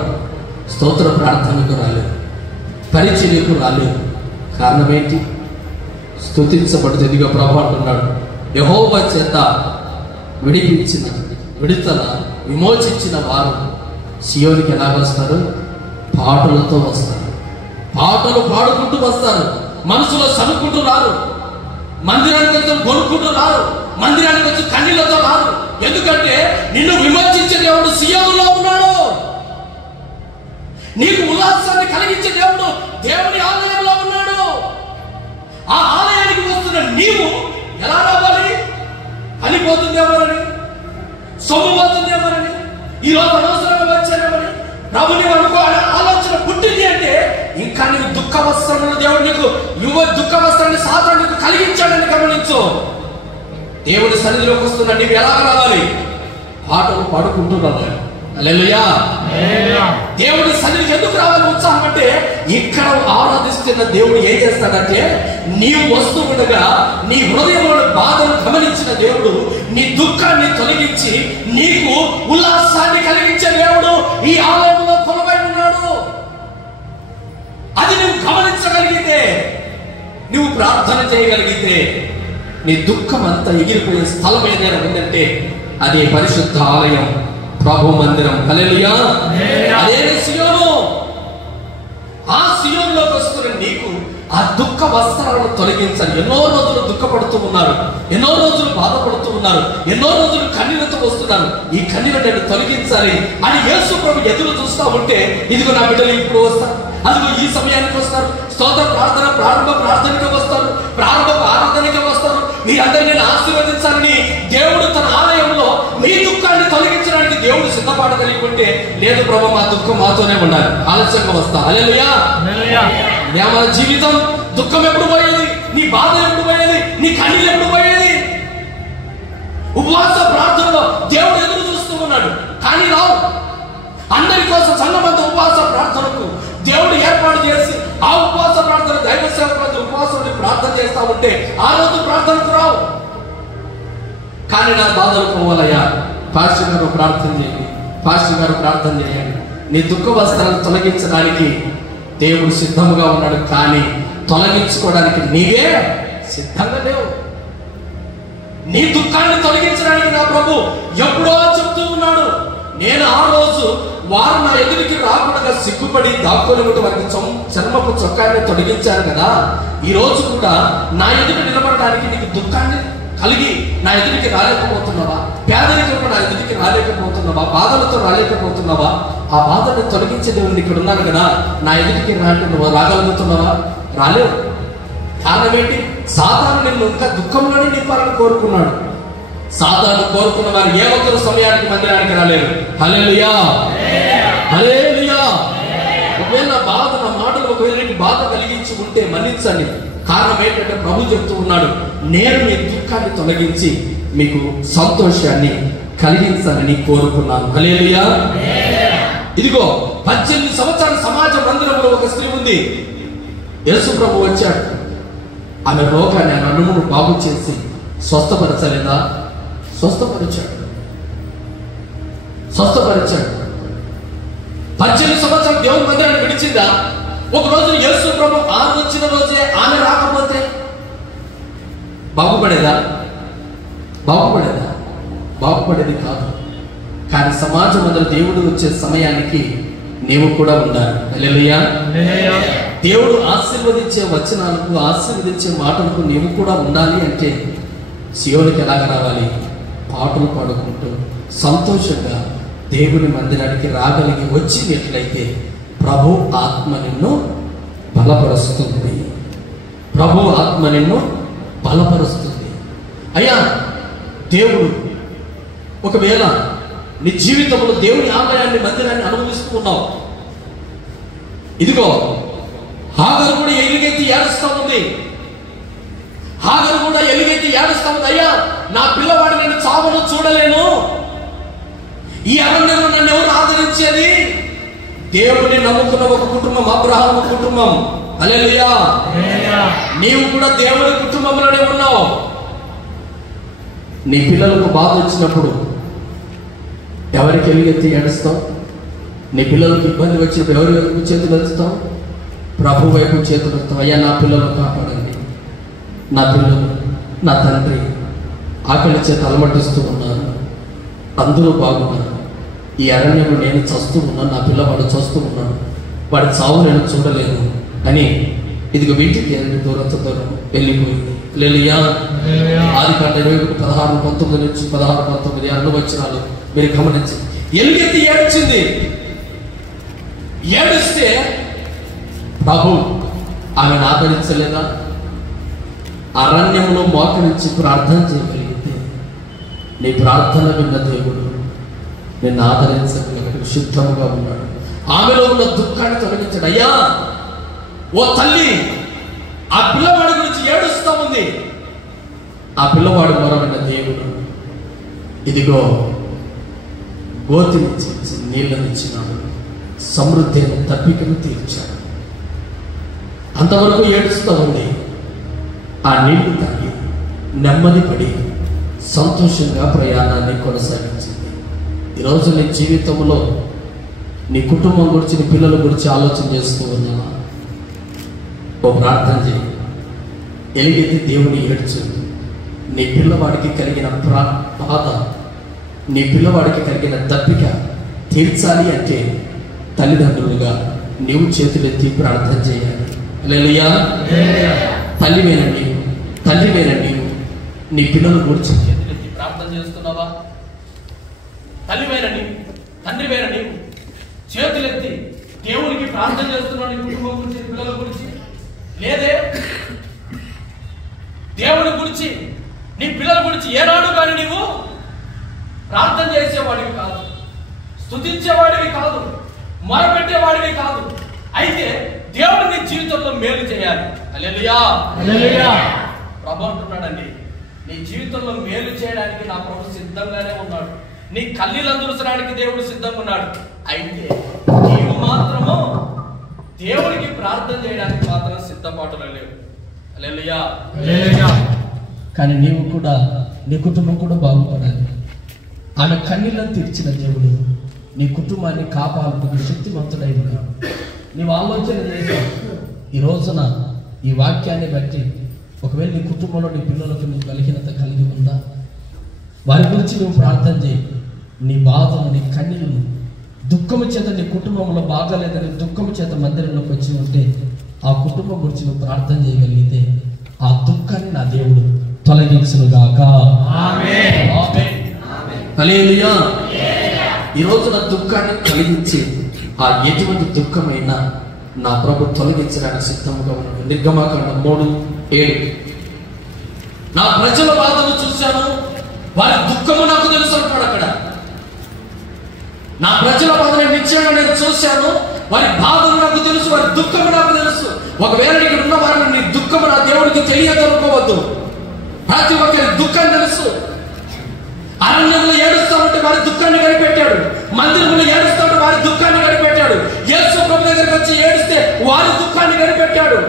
స్తోత్ర ప్రార్థనకు రాలేదు, పరిచర్యకు రాలేదు. కారణం ఏంటి? స్తుతించబడుతుంది. ఇదిగో ప్రభు అంటున్నాడు, యెహోవా చేత విడిపించిన, విడుదల విమోచించిన వారు సియోనికి ఎలా వస్తారు? పాటలతో వస్తారు. పాటలు పాడుకుంటూ వస్తారు. మనసులో సనుక్కుంటూ రారు. మందిరానికి వచ్చి కొనుక్కుంటూ రారు. మందిరానికి వచ్చి కన్నీళ్లతో రారు. ఎందుకంటే నిన్ను విమోచించే దేవుడు సియోనులో ఉన్నాడు. నీకు ఉల్లాసాన్ని కలిగించే దేవుడు దేవుని ఆలయంలో ఉన్నాడు. ఆ ఆలయానికి వస్తున్న నీవు ఎలా రావాలి? కలిపోతుందేమోనని, సొమ్ము పోతుందేమోనని, ఈరోజు అనవసరంగా వచ్చానేమని ప్రభు నీవు అనుకోవాలని ఆలోచన పుట్టింది అంటే ఇంకా నీకు దుఃఖ వస్త్రములు దేవుడు నీకు దుఃఖ వస్త్రాన్ని సాతాను నీకు కలిగించాడని గమనించు. దేవుడి సన్నిధిలోకి వస్తున్న నీవు ఎలా రావాలి? పాటలు పాడుకుంటూ రావాలి. హల్లెలూయా. దేవుడి సన్నిధికి ఎందుకు రావాలి ఉత్సాహం అంటే, ఇక్కడ ఆరాధిస్తున్న దేవుడు ఏం చేస్తాడంటే, నీవు వస్తూ ఉండగా నీ హృదయంలో బాధను గమనించిన దేవుడు నీ దుఃఖాన్ని తొలగించి నీకు ఉల్లాసాన్ని కలిగించే దేవుడు ఈ ఆలయంలో కొలువై ఉన్నాడు. అది నువ్వు గమనించగలిగితే, నువ్వు ప్రార్థన చేయగలిగితే, నీ దుఃఖం అంతా ఎగిరిపోయే స్థలం ఏదైనా ఉందంటే అది పరిశుద్ధ ఆలయం, ప్రభు మందిరం. హల్లెలూయా. అదే సియోను. ఆ సియోనులోకి వస్తున్న నీకు ఆ దుఃఖ వస్త్రాలను తొలగించాలి. ఎన్నో రోజులు దుఃఖపడుతూ ఉన్నారు, ఎన్నో రోజులు బాధపడుతూ ఉన్నారు, ఎన్నో రోజులు కన్నీళ్లతో వస్తున్నారు. ఈ కన్నీళ్లు నేను తొలగించాలి అని యేసు ప్రభు ఎదురు చూస్తా ఉంటే, ఇదిగో నా బిడ్డలు ఇప్పుడు వస్తారు, అదిగో ఈ సమయానికి వస్తారు, స్తోత్ర ప్రార్థన ప్రారంభ ప్రార్థనగా వస్తారు, ప్రారంభ ఆరాధనగా వస్తారు. మీరందరినీ నేను ఆశీర్వదించాలని దేవుడు తన ఆలయంలో మీ దుఃఖాన్ని తొలగించడానికి దేవుడు సిద్ధపడగలిగితే, లేదు ప్రభు మా దుఃఖం మాతోనే ఉండాలి, ఆలస్యంగా వస్తా. హల్లెలూయా. మన జీవితం దుఃఖం ఎప్పుడు పోయేది? నీ బాధ ఎప్పుడు పోయేది? నీ కన్నీళ్ళు ఎప్పుడు పోయేది? ఉపవాస ప్రార్థనలో దేవుడు ఎదురు చూస్తూ ఉన్నాడు, కానీ రావు. అందరి కోసం సంఘమంత ఉపవాస ప్రార్థనకు దేవుడు ఏర్పాటు చేసి ఆ ఉపవాస ప్రార్థన దైవ సేవకులు ఉపవాసం ప్రార్థన చేస్తా ఉంటే ఆ రోజు ప్రార్థనకు రావు. కానీ నా బాధలు పోవాలయ్యా, పాస్టర్ గారు ప్రార్థన చేయండి, పాస్టర్ గారు ప్రార్థన చేయండి. నీ దుఃఖ వస్త్రాలను తొలగించడానికి దేవుడు సిద్ధంగా ఉన్నాడు, కానీ తొలగించుకోవడానికి నీవే సిద్ధంగా లేవు. నీ దుఃఖాన్ని తొలగించడానికి నా ప్రభు ఎప్పుడో చెప్తూ ఉన్నాడు. నేను ఆ రోజు వారు నా ఎదురికి రాకుండా సిగ్గుపడి దాక్కుని వారికి చర్మపు చొక్కాన్ని తొలగించాను కదా, ఈ రోజు కూడా నా ఎదుట నిలబడడానికి నీకు దుఃఖాన్ని కలిగి నా ఎదురికి రాలేకపోతున్నావా? పేదరికంలో నా ఎదురికి రాలేకపోతున్నావా? బాధలతో రాలేకపోతున్నావా? ఆ బాధను తొలగించే దేవుడు ఇక్కడ ఉన్నాడు కదా, నా ఎదురికి రాంటే నువ్వు రాగలుగుతున్నావా? రాలేవు. కారణం ఏంటి? సాతాను నిన్ను ఇంకా దుఃఖంలోనే నింపాలని కోరుకున్నాడు. సాతాను కోరుకున్న వారు ఏ ఒక్కరు సమయానికి మందిరానికి రాలేరు. హల్లెలూయా, హల్లెలూయా. ఒకవేళ నా బాధ, నా మాటలు ఒకవేళ నీకు బాధ కలిగించి ఉంటే మన్నించండి. కారణం ఏంటంటే ప్రభు చెప్తూ ఉన్నాడు, నేను మీ దుఃఖాన్ని తొలగించి మీకు సంతోషాన్ని కలిగించాలని కోరుకున్నాను. హల్లెలూయా. ఇదిగో 18 సంవత్సరాల సమాజ మందిరంలో ఒక స్త్రీ ఉంది. యేసు ప్రభు వచ్చాడు. ఆమె రోగాన్ని, ఆమె నడుమును బాగు చేసి స్వస్థపరచలేదా? స్వస్థపరిచాడు. 18 సంవత్సరాలు దేవుని మందిరాన్ని విడిచిందా? ఒక రోజు యేసు ప్రభు ఆమె వచ్చిన రోజే ఆమె రాకపోతే బాగుపడేదా? బాగుపడేది కాదు. కానీ సమాజం అందరూ దేవుడు వచ్చే సమయానికి నీవు కూడా ఉండాలి. హల్లెలూయా. దేవుడు ఆశీర్వదించే వచనాలకు, ఆశీర్వదించే మాటలకు నీవు కూడా ఉండాలి అంటే సియోనికి ఎలాగ రావాలి? పాటలు పాడుకుంటూ సంతోషంగా దేవుని మందిరానికి రాగలిగి వచ్చినట్లయితే ప్రభు ఆత్మ నిన్ను బలపరుస్తుంది. ప్రభు ఆత్మ నిన్ను బలపరుస్తుంది. అయ్యా, దేవుడు ఒకవేళ నీ జీవితంలో దేవుని ఆలయాన్ని, మందిరాన్ని అనుభవిస్తూ ఉన్నావు. ఇదిగో హాగరు కూడా ఎలుగెత్తి ఏడుస్తూ ఉంది. అయ్యా, నా పిల్లవాడు నేను చావును చూడలేను, ఈ అరణ్యంలో నన్ను ఎవరు ఆదరించేది? దేవుని నమ్ముకున్న ఒక కుటుంబం, అబ్రహాము కుటుంబం. హల్లెలూయా. నీవు కూడా దేవుని కుటుంబంలోనే ఉన్నావు. నీ పిల్లలకు బాధ వచ్చినప్పుడు ఎవరికి ఎలుగెత్తి ఏడుస్తావు? నీ పిల్లలకు ఇబ్బంది వచ్చినప్పుడు ఎవరి వైపు చేతులు ఎత్తుతావు? ప్రభు వైపు చేతులు ఎత్తావు. అయ్యా, నా పిల్లలు కాపాడండి, నా పిల్లలు, నా తండ్రి ఆకలి చేత అలమటిస్తూ ఉన్నారు, అందరూ బాగున్నారు, ఈ అరణ్యంలో నేను చస్తూ ఉన్నాను, నా పిల్లవాడు చస్తూ ఉన్నాడు, వాడి చావు నేను చూడలేను అని ఇదిగో వీటికి దూరం వెళ్ళిపోయింది. హల్లెలూయా. ఆదికాండం 21:16-19 నుంచి 16-19 అన్ని వచనాలు మీరు గమనించి, ఎలుగెత్తి ఏడ్చింది. ఏడిస్తే ప్రభు ఆమెను ఆదరించలేదా? అరణ్యంలో మోకరించి ప్రార్థన చేయగలిగితే నీ ప్రార్థన విన్న దేవుడు నిన్ను ఆదరించగలిగిన సిద్ధంగా ఉన్నాడు. ఆమెలో ఉన్న దుఃఖాన్ని తొలగించాడు. అయ్యా, ఓ తల్లి ఆ పిల్లవాడి గురించి ఏడుస్తూ ఉంది. ఆ పిల్లవాడు మొరవిన్న దేవుడు ఇదిగో గోతినిచ్చి నీళ్ళనిచ్చినాడు, సమృద్ధి అయిన తప్పికను తీర్చాడు. అంతవరకు ఏడుస్తూ ఉంది. ఆ నీళ్లు తాగి నెమ్మది పడి సంతోషంగా ప్రయాణాన్ని కొనసాగించింది. ఈరోజు నీ జీవితంలో నీ కుటుంబం గురించి, నీ పిల్లల గురించి ఆలోచన చేస్తూ ఉన్నావా? ఓ ప్రార్థన చేయి. ఎలుగెత్తి దేవుని ఏడ్చు. నీ పిల్లవాడికి కలిగిన బాధ, నీ పిల్లవాడికి కలిగిన దప్పిక తీర్చాలి అంటే తల్లిదండ్రులుగా నీవు చేతులెత్తి ప్రార్థన చేయాలి. హల్లెలూయా. తల్లివేనా నీవు నీ పిల్లల గురించి చేతులెత్తి ప్రార్థన చేస్తున్నావా? తల్లివేనా నీవు, తండ్రివేనా నీవు చేతులెత్తి దేవునికి ప్రార్థన చేస్తున్నావు నీ కుటుంబం గురించి, పిల్లల గురించి? లేదే. దేవుని గురించి, నీ పిల్లల గురించి ఏనాడు కానీ నీవు ప్రార్థన చేసేవాడివి కాదు, స్తుతించేవాడివి కాదు, మొరపెట్టేవాడివి కాదు. అయితే దేవుడు నీ జీవితంలో మేలు చేయాలి. హల్లెలూయా. ప్రభు అంటున్నాడండి, నీ జీవితంలో మేలు చేయడానికి నా ప్రభు సిద్ధంగానే ఉన్నాడు. నీ కన్నీళ్లను తుడచడానికి దేవుడు సిద్ధంగా ఉన్నాడు. అయితే నీవు మాత్రము దేవుడికి ప్రార్థన చేయడానికి మాత్రం సిద్ధపాటులో లేవు. హల్లెలూయా. కానీ నీవు కూడా, నీ కుటుంబం కూడా బాగుపడాలి. ఆమె కన్నీళ్ళను తీర్చిన దేవుడు నీ కుటుంబాన్ని కాపాడుటకు శక్తివంతుడై ఉన్నాడు. నీవు ఆలోచన చేసావు ఈ రోజున ఈ వాక్యాన్ని బట్టి. ఒకవేళ నీ కుటుంబంలో నీ పిల్లలకు నీ బలహీనత కలిగి ఉందా, వారి గురించి నువ్వు ప్రార్థన చేయి. నీ బాధను, నీ కన్నీళ్ళు, దుఃఖము చేత నీ కుటుంబంలో బాగాలేదని దుఃఖము చేత మందిరంలోకి వచ్చి ఉంటే ఆ కుటుంబం గురించి నువ్వు ప్రార్థన చేయగలిగితే ఆ దుఃఖాన్ని నా దేవుడు తొలగించునుగాక. హల్లెలూయా. ఈ రోజున దుఃఖాన్ని కలిగించి ఆ ఎటువంటి దుఃఖమైనా నా ప్రభు తొలగించడానికి సిద్ధంగా ఉన్నాడు. నిర్గమకాండం 3:7. నా ప్రజల బాధను చూశాను, వారి దుఃఖము నాకు తెలుసు అంటాడు అక్కడ. నా ప్రజల బాధను నిశ్చయంగా నేను చూశాను, వారి బాధను నాకు తెలుసు, వారి దుఃఖము నాకు తెలుసు. ఒకవేళ ఇక్కడ ఉన్న వారిని నీ దుఃఖము నా దేవుడికి తెలియదనుకోవద్దు. ప్రతి ఒక్కరి దుఃఖం తెలుసు. అరణ్యంలో ఏడుస్తామంటే వారి దుఃఖాన్ని కనిపెట్టాడు, మందిరంలో ఏడుస్తామంటే వారి దుఃఖాన్ని కనిపెట్టాడు, యేసు ప్రభు దగ్గరికి వచ్చి ఏడిస్తే వారి దుఃఖాన్ని కనిపెట్టాడు.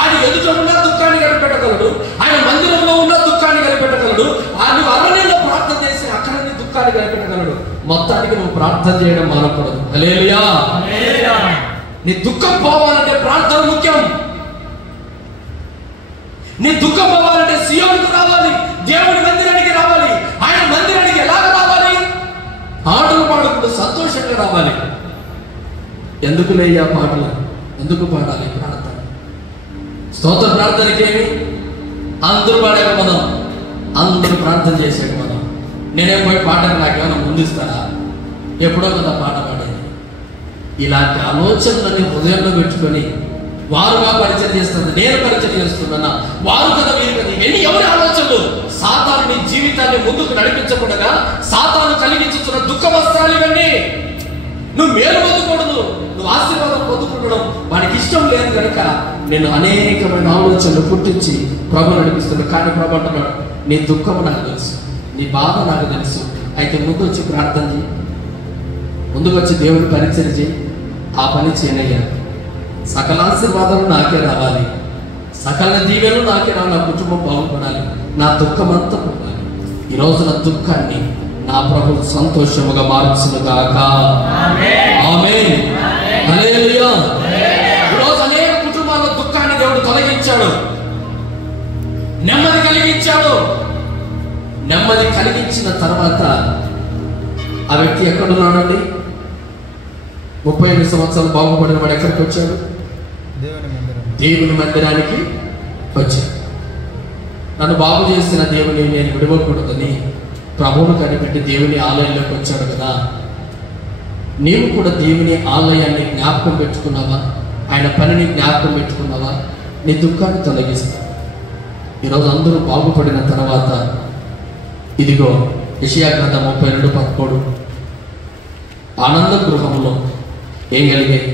ఆయన ఎదుట ఉన్న దుఃఖాన్ని కనిపెట్టగలడు, ఆయన మందిరంలో ఉన్న దుఃఖాన్ని కనిపెట్టగలడు, ఆయన అరణ్యంలో ప్రార్థన చేసి అక్కడ నీ దుఃఖాన్ని కనిపెట్టగలడు. మొత్తానికి నువ్వు ప్రార్థన చేయడం మానకూడదు. హల్లెలూయా. నీ దుఃఖం పోవాలంటే ప్రార్థన ముఖ్యం. నీ దుఃఖం పోవాలంటే సియోనుకు రావాలి, దేవుని మందిరానికి రావాలి. ఆయన మందిరానికి ఎలాగ రావాలి? పాటలు పాడుకుంటూ సంతోషంగా రావాలి. ఎందుకు లేయా పాటలు? ఎందుకు పాడాలి ప్రార్థన? స్తోత్ర ప్రార్థనకి ఏమి? అందరూ పాడే పదం, అందరూ ప్రార్థన చేసే పదం. నేనే పోయి పాటకు నాకేమైనా ముందిస్తారా? ఎప్పుడో కదా పాట పాడేది. ఇలాంటి ఆలోచనలన్నీ హృదయంలో పెట్టుకొని వారుగా పరిచయం చేస్తుంది, నేను పరిచయం చేస్తున్నా, వారు కదా వీరు కదా, ఎన్ని ఎవరి ఆలోచనలు? సాతాను నీ జీవితాన్ని ముందుకు నడిపించకుండా సాతాను కలిగించుతున్న దుఃఖ వస్త్రాలు ఇవన్నీ. నువ్వు మేలు పొందకూడదు, నువ్వు ఆశీర్వాదం పొందుకుండడం వాడికి ఇష్టం లేదు కనుక నేను అనేకమైన ఆలోచనలు పుట్టించి ప్రభు నడిపిస్తున్నాడు. కానీ ప్రభు అంటున్నాడు, నీ దుఃఖం నాకు తెలుసు, నీ బాధ నాకు తెలుసు. అయితే ముందు వచ్చి ప్రార్థన చేయి, ముందుకు వచ్చి దేవుని పరిచయం చేయి. ఆ పని చేయనయ్యా, సకల ఆశీర్వాదాలు నాకే రావాలి, సకల దీవెనలు నాకే రావాలి, నా కుటుంబం బాగుపడాలి, నా దుఃఖం అంతా పోవాలి. ఈ రోజు నా దుఃఖాన్ని నా ప్రభు సంతోషముగా మార్చునుగాక. ఆమేన్. హల్లెలూయా. ఈరోజు అనేక కుటుంబాల్లో దుఃఖాన్ని దేవుడు తొలగించాడు, నెమ్మది కలిగించాడు. నెమ్మది కలిగించిన తర్వాత ఆ వ్యక్తి ఎక్కడున్నాడండి? 38 సంవత్సరాలు బాగుపడిన వాడు ఎక్కడికి వచ్చాడు? దేవుని మందిరానికి వచ్చాడు. నన్ను బాగు చేసిన దేవుని నేను విడవకూడదని ప్రభువును కనిపెట్టి దేవుని ఆలయంలోకి వచ్చాడు కదా. నీవు కూడా దేవుని ఆలయాన్ని జ్ఞాపకం పెట్టుకున్నావా? ఆయన పనిని జ్ఞాపకం పెట్టుకున్నావా? నీ దుఃఖాన్ని తొలగిస్తా. ఈరోజు అందరూ బాగుపడిన తర్వాత ఇదిగో యెషయా గ్రంథం 32:13 ఆనంద గృహములో ఏం కలిగాయి?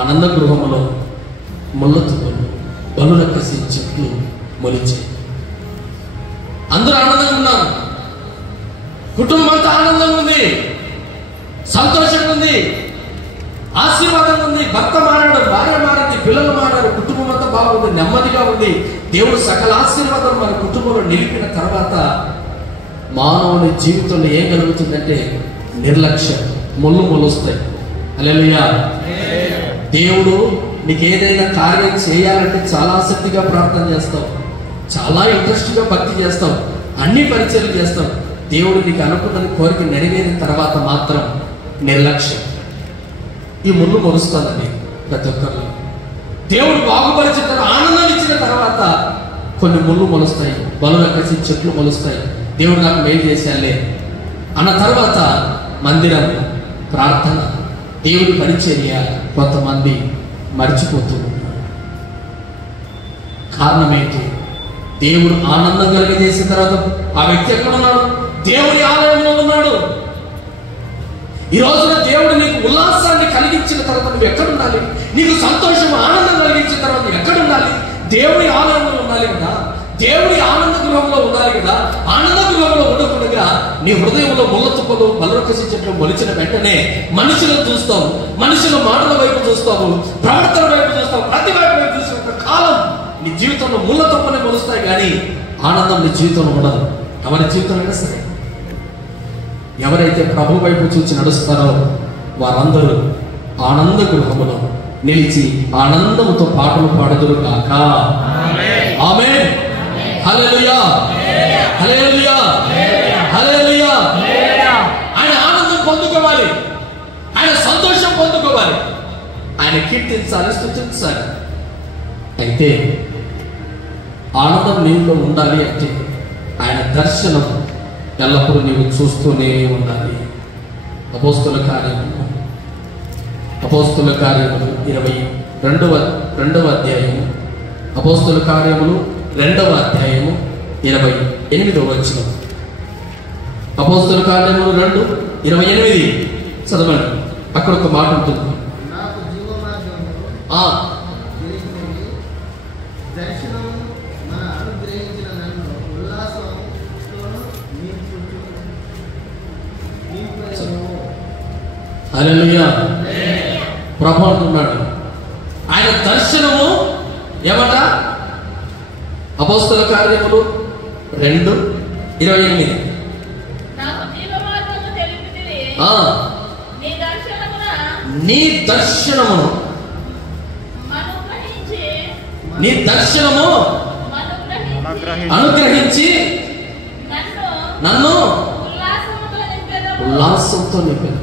ఆనంద గృహములో ముళ్ళ తువ్వలు, బలుల కసి చెట్లు మొలిచాయి. అందరూ ఆనందంగా ఉన్నారు, కుటుంబం అంతా ఆనందంగా ఉంది, సంతోషంగా ఉంది, ఆశీర్వాదంగా ఉంది. భర్త మారాడు, భార్య మారింది, పిల్లలు మారారు, కుటుంబం అంతా బాగుంది, నెమ్మదిగా ఉంది. దేవుడు సకల ఆశీర్వాదం మన కుటుంబంలో నిలిపిన తర్వాత మానవుని జీవితంలో ఏం కలుగుతుందంటే నిర్లక్ష్యం, ముళ్ళు మొలుస్తాయి. హల్లెలూయా. దేవుడు నీకు ఏదైనా కార్యం చేయాలంటే చాలా ఆసక్తిగా ప్రార్థన చేస్తావు, చాలా ఇంట్రెస్ట్గా భక్తి చేస్తావు, అన్ని పరిచయాలు చేస్తావు. దేవుడు నీకు అనుకున్నది కోరిక నెరవేరిన తర్వాత మాత్రం నిర్లక్ష్యం, ఈ ముళ్ళు మొలుస్తుందండి ప్రతి ఒక్కరిలో. దేవుడు బాగుపరిచిన ఆనందం ఇచ్చిన తర్వాత కొన్ని ముళ్ళు మొలుస్తాయి, బలుల కసి చెట్లు మొలుస్తాయి. దేవుడు నాకు మేలు చేశాలే అన్న తర్వాత మందిరం, ప్రార్థన, దేవుడి పరిచర్య కొంతమంది మర్చిపోతూ ఉన్నారు. కారణం ఏంటి? దేవుడు ఆనందం కలిగజేసిన తర్వాత ఆ వ్యక్తి ఎక్కడ ఉన్నాడు? దేవుడి ఆలయంలో ఉన్నాడు. ఈ రోజున దేవుడు నీకు ఉల్లాసాన్ని కలిగించిన తర్వాత నువ్వు ఎక్కడుండాలి? నీకు సంతోషం, ఆనందం కలిగించిన తర్వాత నువ్వు ఎక్కడుండాలి? దేవుడి ఆలయంలో ఉండాలి కదా, దేవుడి ఆనంద గృహంలో ఉండాలి కదా. ఆనంద గృహంలో ఉండకుండా నీ హృదయంలో ముళ్ళ తుప్పలు, బలురకసి చెట్లు మొలిచిన వెంటనే మనుషులను చూస్తావు, మనుషుల మాటల వైపు చూస్తావు, ప్రవర్తన వైపు చూస్తావు, ప్రతి వైపు చూసిన కాలం నీ జీవితంలో ముళ్ళ తుప్పలే మొలుస్తాయి, కానీ ఆనందం నీ జీవితంలో ఉండదు. ఎవరి జీవితంలో సరే ఎవరైతే ప్రభు వైపు చూచి నడుస్తారో వారందరూ ఆనంద గృహములో నిలిచి ఆనందముతో పాటలు పాడుదురు గాక. ఆమేన్. హల్లెలూయా, హల్లెలూయా, హల్లెలూయా. ఆయన ఆనందం పొందుకోవాలి, ఆయన సంతోషం పొందుకోవాలి, ఆయన కీర్తించాలి, స్తుతించాలి. అయితే ఆనందం నీలో ఉండాలి అంటే ఆయన దర్శనం ఎల్లప్పుడూ నీవు చూస్తూనే ఉండాలి. అపోస్తుల కార్యములు 22వ అధ్యాయము, అపోస్తుల కార్యములు 2వ అధ్యాయము 28వ వచనం. అపోస్తుల కార్యములు 2:28 చదవండి. అక్కడ ఒక మాట ఉంటుంది. నాకు జీవమార్గము తెలిసినది, దర్శనము మన అనుగ్రహించిన నన్ను ఉల్లాసంతోను నింపును. హల్లెలూయా. ప్రభు అంటున్నాడు ఆయన దర్శనము ఏమట? అపోస్తల కార్యములు 2:28. నీ దర్శనము అనుగ్రహించి నన్ను ఉల్లాసంతో నింపాను.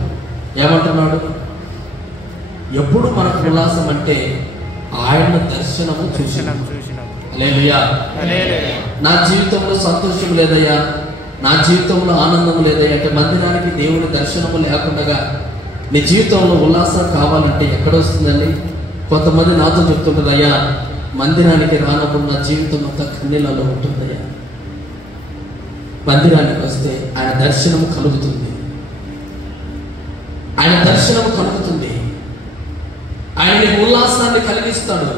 ఏమంటున్నాడు? ఎప్పుడు మనకు ఉల్లాసం అంటే ఆయన దర్శనము చూసినాము. హల్లెలూయా. నా జీవితంలో సంతోషం లేదయ్యా, నా జీవితంలో ఆనందం లేదయ్యా అంటే మందిరానికి దేవుని దర్శనము లేకుండా నీ జీవితంలో ఉల్లాసం కావాలంటే ఎక్కడ వస్తుందండి? కొంతమంది నాతో చెప్తుంటారు, అయ్యా మందిరానికి రానప్పుడు నా జీవితం అంతా కన్నీళ్ళలో ఉంటుందయ్యా. మందిరానికి వస్తే ఆయన దర్శనము కలుగుతుంది, ఆయన దర్శనము కలుగుతుంది, ఆయన ఉల్లాసాన్ని కలిగిస్తాడు.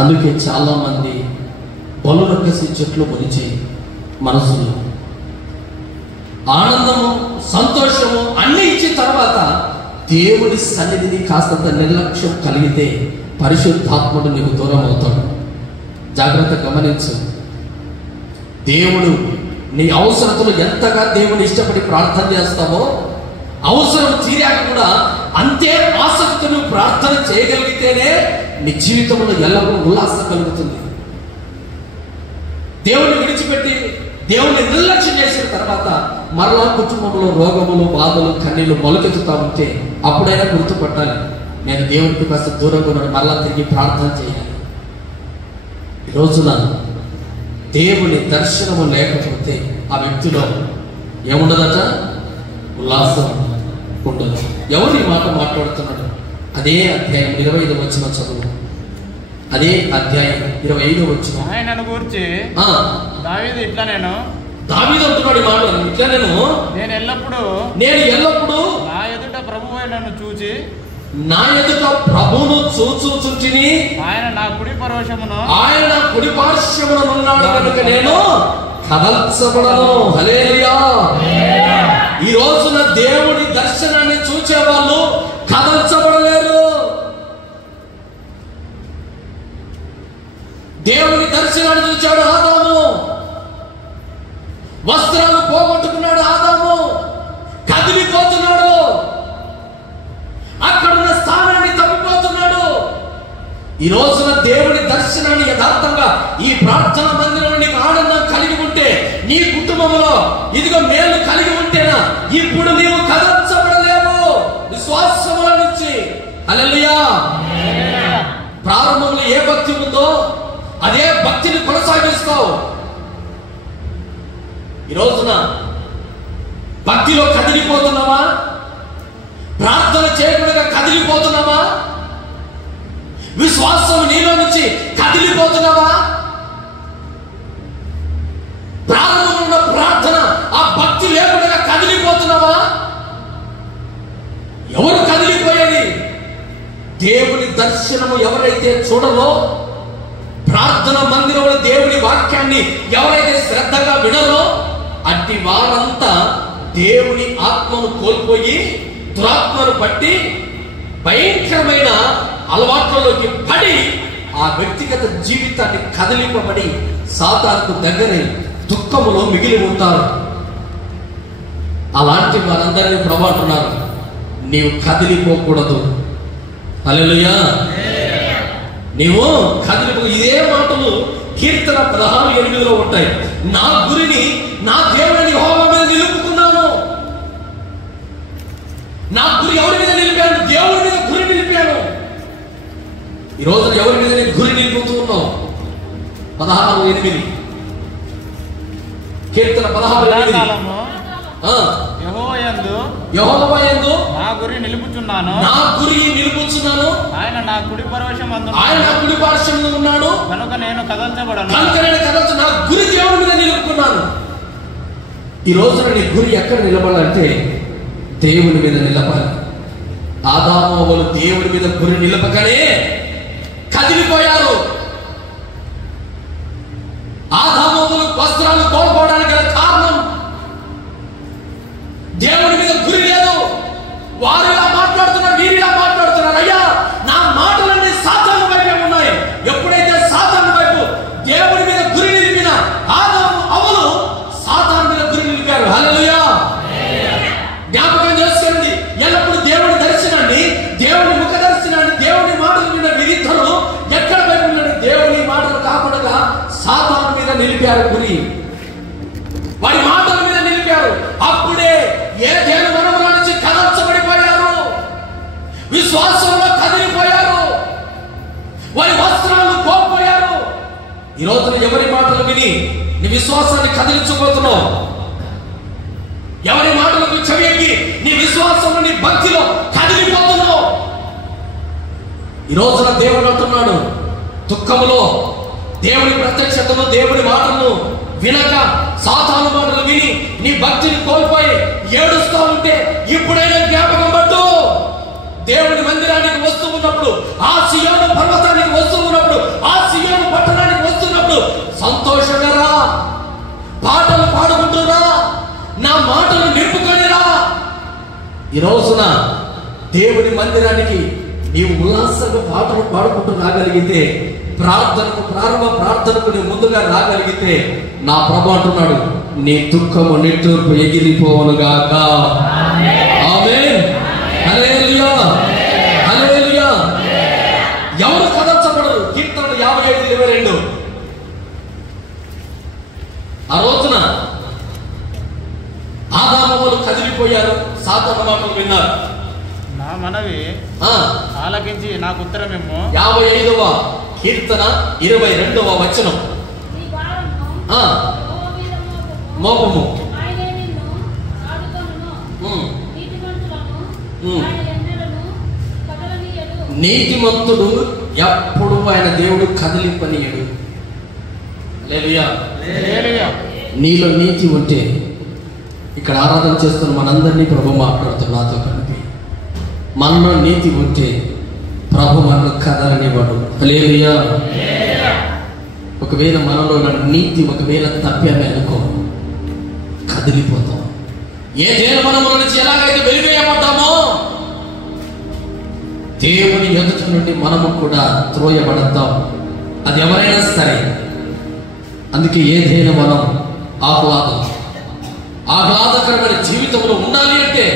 అందుకే చాలా మంది బలురక్కసి చెట్లు మొలిచి మనసులో ఆనందము సంతోషము అన్ని ఇచ్చిన తర్వాత దేవుడి సన్నిధిని కాస్తంత నిర్లక్ష్యం కలిగితే పరిశుద్ధాత్ముడు నీకు దూరం అవుతాడు. జాగ్రత్త గమనించు. దేవుడు నీ అవసరతలు ఎంతగా దేవుని ఇష్టపడి ప్రార్థన చేస్తావో అవసరం తీరాక కూడా అంతే ఆసక్తిని ప్రార్థన చేయగలిగితేనే నీ జీవితంలో ఎల్లప్పుడూ ఉల్లాసం కలుగుతుంది. దేవుని విడిచిపెట్టి దేవుని నిర్లక్ష్యం చేసిన తర్వాత మరలా కుటుంబంలో రోగములు బాధలు కన్నీళ్లు మొలకెత్తుతా ఉంటే అప్పుడైనా గుర్తుపట్టాలి, నేను దేవునికి కాస్త దూరంగా ఉన్నాను, మరలా తిరిగి ప్రార్థన చేయాలి. ఈ రోజున దేవుని దర్శనము లేకపోతే ఆ వ్యక్తిలో ఏముండదట? ఉల్లాసం ఉండదు. ఎవరు ఈ మాట మాట్లాడుతున్నాడు? అదే అధ్యాయం 25వ వచనం చదువు. అదే అధ్యాయం 25వ వచనం. ఆయనను గురించి దావీదు ఇట్లా దావీదు అంటున్నాడు ఈ మాట, ఇట్లా నేను ఎల్లప్పుడూ నా ఎదుట ప్రభువే నన్ను చూచి నా ఎదుట ప్రభువును చూచుచుంటిని, ఆయన నా కుడి పార్శ్వమున ఉన్నాడు కనుక నేను కదల్చబడను. హల్లెలూయా. ఈ రోజున దేవుని దర్శనాన్ని చూచే వాళ్ళు కదల్చబడలేరు. దేవుని దర్శనాన్ని చూచాడు ఆదాము, వస్త్రాలు పోగొట్టుకున్నాడు ఆదాము, కదిలిపోతున్నాడు, అక్కడున్న స్థానాన్ని తప్పిపోతున్నాడు. ఈ రోజున దేవుని దర్శనాన్ని యథార్థంగా ఈ ప్రార్థన మందిరంలో నీకు ఆనందం కలిగి ఉంటే, నీ కుటుంబంలో ఇదిగో మేలు కలిగి ఉంటేనా ఇప్పుడు నీవు కదల్చబడలేవు విశ్వాసముల నుంచి. హల్లెలూయా. ప్రారంభంలో ఏ భక్తి ఉందో అదే భక్తిని కొనసాగిస్తావు. ఈ రోజున భక్తిలో కదిలిపోతున్నావా? ప్రార్థన చేయకుండా కదిలిపోతున్నావా? విశ్వాసం నీలో నుంచి కదిలిపోతున్నావా? ప్రారంభంలో ఉన్న ప్రార్థన ఆ భక్తి లేకుండా కదిలిపోతున్నావా? ఎవరు కదిలిపోయేది? దేవుని దర్శనము ఎవరైతే చూడరో, ప్రార్థన మందిరంలో దేవుని వాక్యాన్ని ఎవరైతే శ్రద్ధగా వినరో అట్టి వారంతా దేవుని ఆత్మను కోల్పోయి దురాత్మను బట్టి భయంకరమైన అలవాట్లలోకి పడి ఆ వ్యక్తిగత జీవితాన్ని కదిలింపబడి సాతానుకు దగ్గరై దుఃఖములో మిగిలి ఉంటారు. అలాంటి వారందరినీ ప్రభు అంటున్నారు, నీవు కదిలిపోకూడదు. హల్లెలూయా. నీవు కదిలిపో. ఇదే మాటలు కీర్తన 16:8 ఉంటాయి. నా గురిని నా దేవుని యెహోవా మీద నిలుపుకున్నాను. నా గురి ఎవరి మీద నిలిపాను? దేవుడి మీద గురి నిలిపాను. ఈ రోజున ఎవరి మీద నేను గురి నిలుపుతూ ఉన్నావు? 16:8 కీర్తన 16:8. యెహోవా యందు నా గురి నిలుపుచున్నాను, నా గురి నిలుపుచున్నాను. ఆయన నా కుడి పార్శ్వమందు ఉన్నాడు కనుక నేను కదల్చబడను. నా గురి దేవుడి మీద నిలుపుకున్నాను. ఈ రోజున నీ గురి ఎక్కడ నిలబడాలంటే దేవుని మీద నిలబడాలి. ఆదాము అవ్వలు దేవుడి మీద గురి నిలపకనే కదిలిపోయారు. ఆదాము అవ్వలు వస్త్రాలు కోల్పోవడానికి గల కారణం దేవుని మీద గురి లేదు. వారు ఇలా మాట్లాడుతున్నారు, వీరు ఇలా మాట్లాడుతున్నారు. అయ్యా, నా మాటలన్నీ సాతాను వైపే ఉన్నాయి. ఎప్పుడైతే సాతాను వైపు దేవుడి మీద గురి నిలిపిన ఆదాము అవ్వలు సాతాను మీద గురి నిలిపారు. హల్లెలూయా. జ్ఞాపకం చేసుకోండి, ఎల్లప్పుడు దేవుని దర్శనాన్ని, దేవుని ముఖ దర్శనాన్ని, దేవుని మాటలు విన్న వీరిద్దరూ ఎక్కడ వైపు ఉన్నాడు? దేవుని మాటలు కాకుండా సాతాను మీద నిలిపారు గురి. వారి మాటల మీద నిలిపారు. అప్పుడే ఏదైనా వనముల నుంచి కదల్చబడిపోయారు, విశ్వాసంలో కదిలిపోయారు, వారి వస్త్రాలు కోల్పోయారు. ఈ రోజున ఎవరి మాటలు విని నీ విశ్వాసాన్ని కదిలించబోతున్నావు? ఎవరి మాటలకు చెవికి నీ విశ్వాసంలో, నీ భక్తిలో కదిలిపోతున్నావు? ఈ రోజున దేవుడు అంటున్నాడు, దుఃఖములో దేవుని ప్రత్యక్షతను, దేవుని మాటలను వినక సాతాను మాటలు విని నీ భక్తిని కోల్పోయి ఏడుస్తూ ఉంటే ఇప్పుడైనా జ్ఞాపకం పట్టు. దేవుని మందిరానికి వస్తూ ఉన్నప్పుడు, ఆ సియోను పర్వతానికి వస్తూ ఉన్నప్పుడు, ఆ సియోను పట్టణానికి వస్తున్నప్పుడు సంతోషంగా రా, పాటలు పాడుకుంటురా, నా మాటలు నింపుకొనిరా. ఈ రోజున దేవుని మందిరానికి నీవు ఉల్లాసంగా పాటలు పాడుకుంటూ రాగలిగితే, ప్రార్థనకు, ప్రారంభ ప్రార్థనకు నీవు ముందుగా రాగలిగితే, నా ప్రభు అంటున్నాడు, నీ దుఃఖము నిట్టూర్పు ఎగిరిపోవనుగాక. ఆమేన్. హల్లెలూయా. హల్లెలూయా. ఎవరు కదల్చబడరు? కీర్తన 55:22. ఆ రోజున ఆదాము కదిలిపోయారు, సాతాను మాటలు విన్నారు. నా మనవి ఆలకించి నాకు ఉత్తరమేమో. 55వ కీర్తన 22వ వచనం. మోపము నీతిమంతుడు ఎప్పుడు ఆయన దేవుడు కదిలింపనీయడు. హల్లెలూయా. నీలో నీతి ఉంటే, ఇక్కడ ఆరాధన చేస్తున్న మనందరినీ ప్రభు మాట్లాడుతున్న నాతో కలిపి, మనలో నీతి ఉంటే ప్రభు మనల్ని కదలనివ్వడు. హల్లెలూయా. ఒకవేళ మనలో నీతి ఒకవేళ తప్పామే అనుకో, కదిలిపోతాం. ఏ దేవన నుంచి ఎలాగైతే వెలివేయబడ్డామో, దేవుని ఎదుట నుండి మనము కూడా త్రోయబడతాం. అది ఎవరైనా సరే. అందుకే ఏదైనా మనం ఆహ్లాదకరమైన జీవితంలో ఉండాలి అంటే,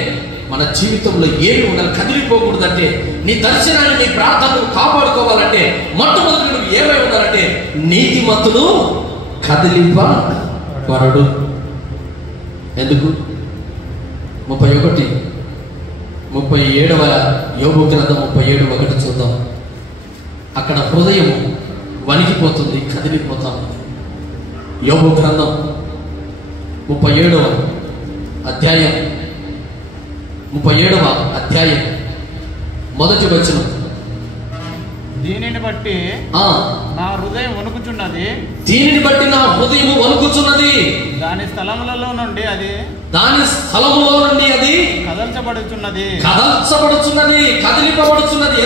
మన జీవితంలో ఏమి ఉండాలి? కదిలిపోకూడదంటే, నీ దర్శనాన్ని, నీ ప్రార్థనను కాపాడుకోవాలంటే మొట్టమొదటి నువ్వు ఏమై ఉండాలంటే, నీతిమంతుడు కదిలింపబడడు. ఎందుకు? 37వ యోబు గ్రంథం 37:1 చూద్దాం. అక్కడ హృదయం వణికిపోతుంది, కదిలిపోతాం. యోబు గ్రంథం 37వ అధ్యాయం 1వ వచనం. దీనిని బట్టి నా హృదయం వణుకుచున్నది, దీనిని బట్టి నా హృదయం వణుకుచున్నది. దాని స్థలములలో నుండి అది కదల్చబడుచున్నది, కదిలిపబడుచున్నది.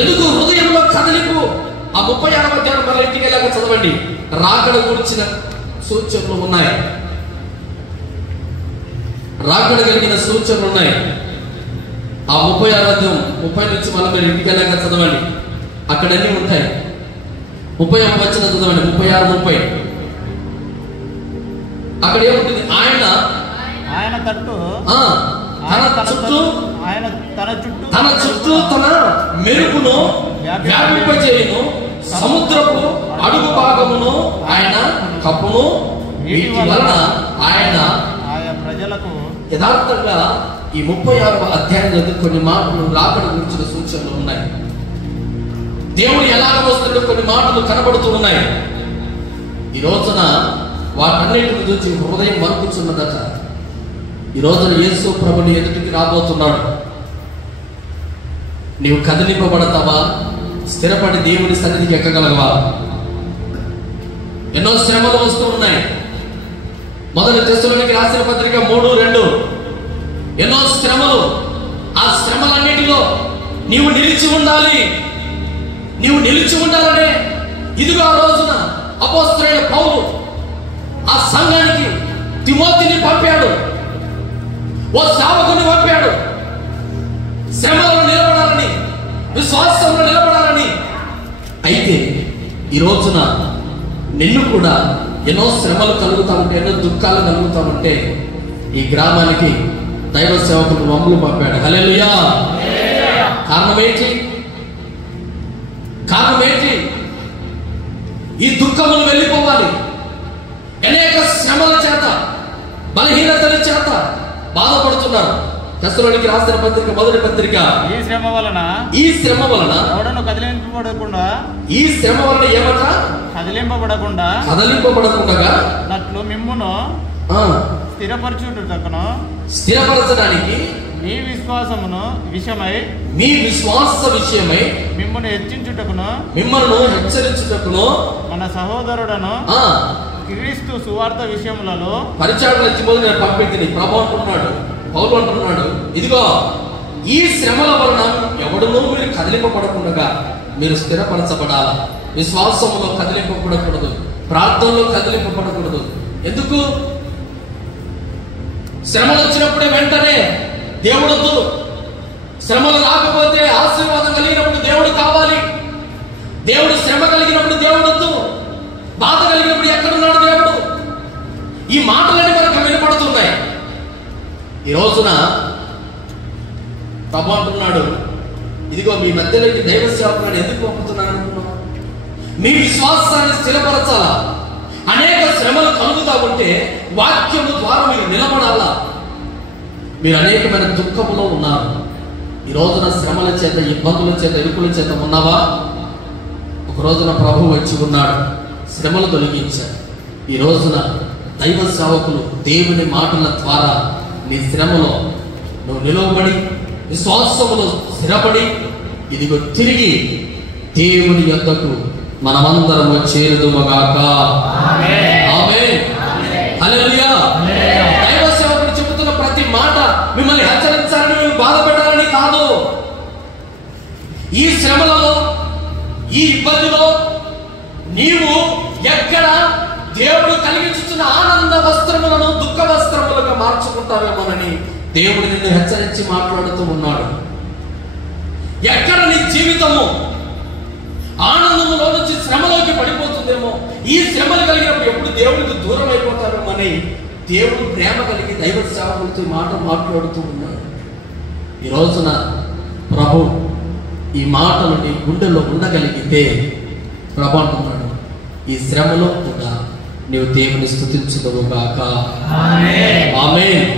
ఎందుకు హృదయంలో కదిలిపు? ఆ 36వ అధ్యాయం మన ఇంటికి వెళ్ళాక చదవండి. రాకడ గురించిన సూచనలు ఉన్నాయి, రాకడ కలిగిన సూచనలు ఉన్నాయి. ఆ 36వ అధ్యాయం 30 నుంచి మనం మీరు ఇంటికి వెళ్ళాక చదవండి, అక్కడన్నీ ఉంటాయి. 31వ వచనం చదవండి. 36, 30. అక్కడ ఏముంటుంది? ఆయన తట్టు తన చుట్టూ తన మెరుపును వ్యాపింపజేయును, సముద్రపు అడుగు భాగమును ఆయన కప్పును. వీటి వలన ఆయన ప్రజలకు యథార్థంగా ఈ 36వ అధ్యాయంలో కొన్ని మాటలు రాకడ గురించిన సూచనలు ఉన్నాయి. దేవుడు ఎలాగ వస్తున్నాడో కొన్ని మాటలు కనబడుతూ ఉన్నాయి. ఈ రోజున వాటన్నిటిని చూసి హృదయం వణుకుతున్నదట. ఈ రోజున యేసు ప్రభుని ఎదుటికి రాబోతున్నాడు. నీవు కదిలింపబడతావా? స్థిరపడి దేవుని సన్నిధికి ఎక్కగలవా? ఎన్నో శ్రమలు వస్తూ ఉన్నాయి. మొదటి తెస్సలోనికి రాసిన పత్రిక 3:2 ఎన్నో శ్రమలు. ఆ శ్రమలన్నిటిలో నీవు నిలిచి ఉండాలి. నీవు నిలిచి ఉండాలనే ఇదిగో ఆ రోజున అపోస్తలుడైన పౌలు ఆ సంఘానికి తిమోతిని పంపాడు, ఓ సేవకుని పంపాడు. శ్రమలో నిలబడాలని, విశ్వాసంలో నిలబడాలని. అయితే ఈ రోజున నిన్ను కూడా ఎన్నో శ్రమలు కలుగుతా ఉంటే, ఎన్నో దుఃఖాలు కలుగుతా ఉంటే ఈ గ్రామానికి దైవ సేవకులు మమ్మల్ని పంపాడు. హల్లెలూయా. కారణం ఏంటి? ఈ దుఃఖములు వెళ్ళిపోవాలి. అనేక శ్రమల చేత, బలహీనతల చేత బాధపడుతున్నారు. తెస్సలోనికి రాసిన పత్రిక మొదటి పత్రిక, ఈ శ్రమ వలన ఎవడను కదిలింపబడకుండా, ఈ శ్రమ వలన ఏమట కదిలింపబడకుండా నట్లు మిమ్మును స్థిరపరచడానికి మీ విశ్వాస విషయమై మిమ్మల్ని హెచ్చరించుటకును మన సహోదరుడను క్రీస్తు సువార్త విషయములలో పరిచారణ నేను పంపింది. ప్రభు అంటున్నాడు, పౌలు అంటున్నాడు, ఇదిగో ఈ శ్రమల వలన ఎవడునూ మీరు కదిలింపబడకుండా మీరు స్థిరపరచబడాలి. విశ్వాసంలో కదిలింపబడకూడదు, ప్రార్థనలో కదిలింపబడకూడదు. ఎందుకు? శ్రమలు వచ్చినప్పుడే వెంటనే దేవుడొద్దు. శ్రమలు రాకపోతే ఆశీర్వాదం కలిగినప్పుడు దేవుడు కావాలి. దేవుడు శ్రమ కలిగినప్పుడు దేవుడొద్దు. బాధ కలిగినప్పుడు ఎక్కడున్నాడు దేవుడు? ఈ మాటలన్నీ మనకు వినపడుతున్నాయి. ఈ రోజున ప్రభు అంటున్నాడు, ఇదిగో మీ మధ్యలోకి దైవ సేవకులను ఎందుకు పంపుతున్నాను అనుకున్నాను? మీ విశ్వాసాన్ని స్థిరపరచాలా. అనేక శ్రమలు కలుగుతా ఉంటే వాక్యము ద్వారా మీరు నిలబడాలా. మీరు అనేకమైన దుఃఖములో ఉన్నారు. ఈ రోజున శ్రమల చేత, ఇబ్బందుల చేత, ఇరుకుల చేత ఉన్నావా? ఒక రోజున ప్రభు వచ్చి ఉన్నాడు, శ్రమలు తొలగించాడు. ఈ రోజున దైవ సేవకులు దేవుని మాటల ద్వారా నీ శ్రమలో నువ్వు నిలవబడి, విశ్వాసములో స్థిరపడి, ఇదిగో తిరిగి దేవుని యొద్దకు మనమందరము చేరుదుముగాక. ఆమేన్. హల్లెలూయా. దైవ సేవకుడు చెబుతున్న ప్రతి మాట మిమ్మల్ని హెచ్చరించాలని, మిమ్మల్ని బాధపెట్టాలని కాదు. ఈ శ్రమలలో, ఈ ఇబ్బందిలో నీవు ఎక్కడ దేవుడు కలిగించుతున్న ఆనంద వస్త్రములను దుఃఖ వస్త్రములుగా మార్చుకుంటావేమోనని దేవుడు నిన్ను హెచ్చరించి మాట్లాడుతూ ఉన్నాడు. ఎక్కడ నీ జీవితము ఆనందములో నుంచి శ్రమలోకి పడిపోతుందేమో, ఈ శ్రమలు కలిగినప్పుడు ఎప్పుడు దేవుడికి దూరం అయిపోతారేమో అని దేవుడు ప్రేమ కలిగి దైవ సేవకులతో మాట మాట్లాడుతూ ఉన్నాడు. ఈ రోజున ప్రభు ఈ మాటలు నీ గుండెల్లో ఉండగలిగితే ప్రభు అంటున్నాడు, ఈ శ్రమలో కూడా నీవు దేవుని స్తుతించుదువుగాక. ఆమేన్.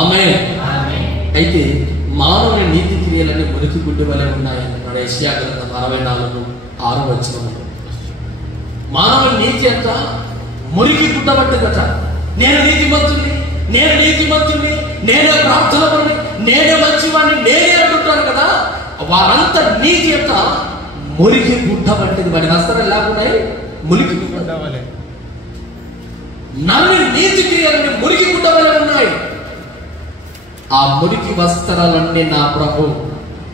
ఆమేన్. అయితే మానవుని నీతి క్రియలని మురికి గుడ్డి వలె ఉన్నాయన్నాడు యెషయా గ్రంథం 64:6. మానవుని నీతి అంత మురికి గుడ్డ పట్టిందట. నేను నీతిమంతుని, నేనే ప్రార్థన పడి, నేనే మంచివాడిని, నేనే అంటుంటాను కదా. వారంతా నీతి అంత మురికి గుడ్డ పట్టింది. వాడి వస్త్రాలు లేకున్నాయి, మురికి గుడ్డ వలె. నన్ను నీతి క్రియలని మురికి గుడ్డ వలె ఉన్నాయి. ఆ మురికి వస్త్రాలన్నీ నా ప్రభు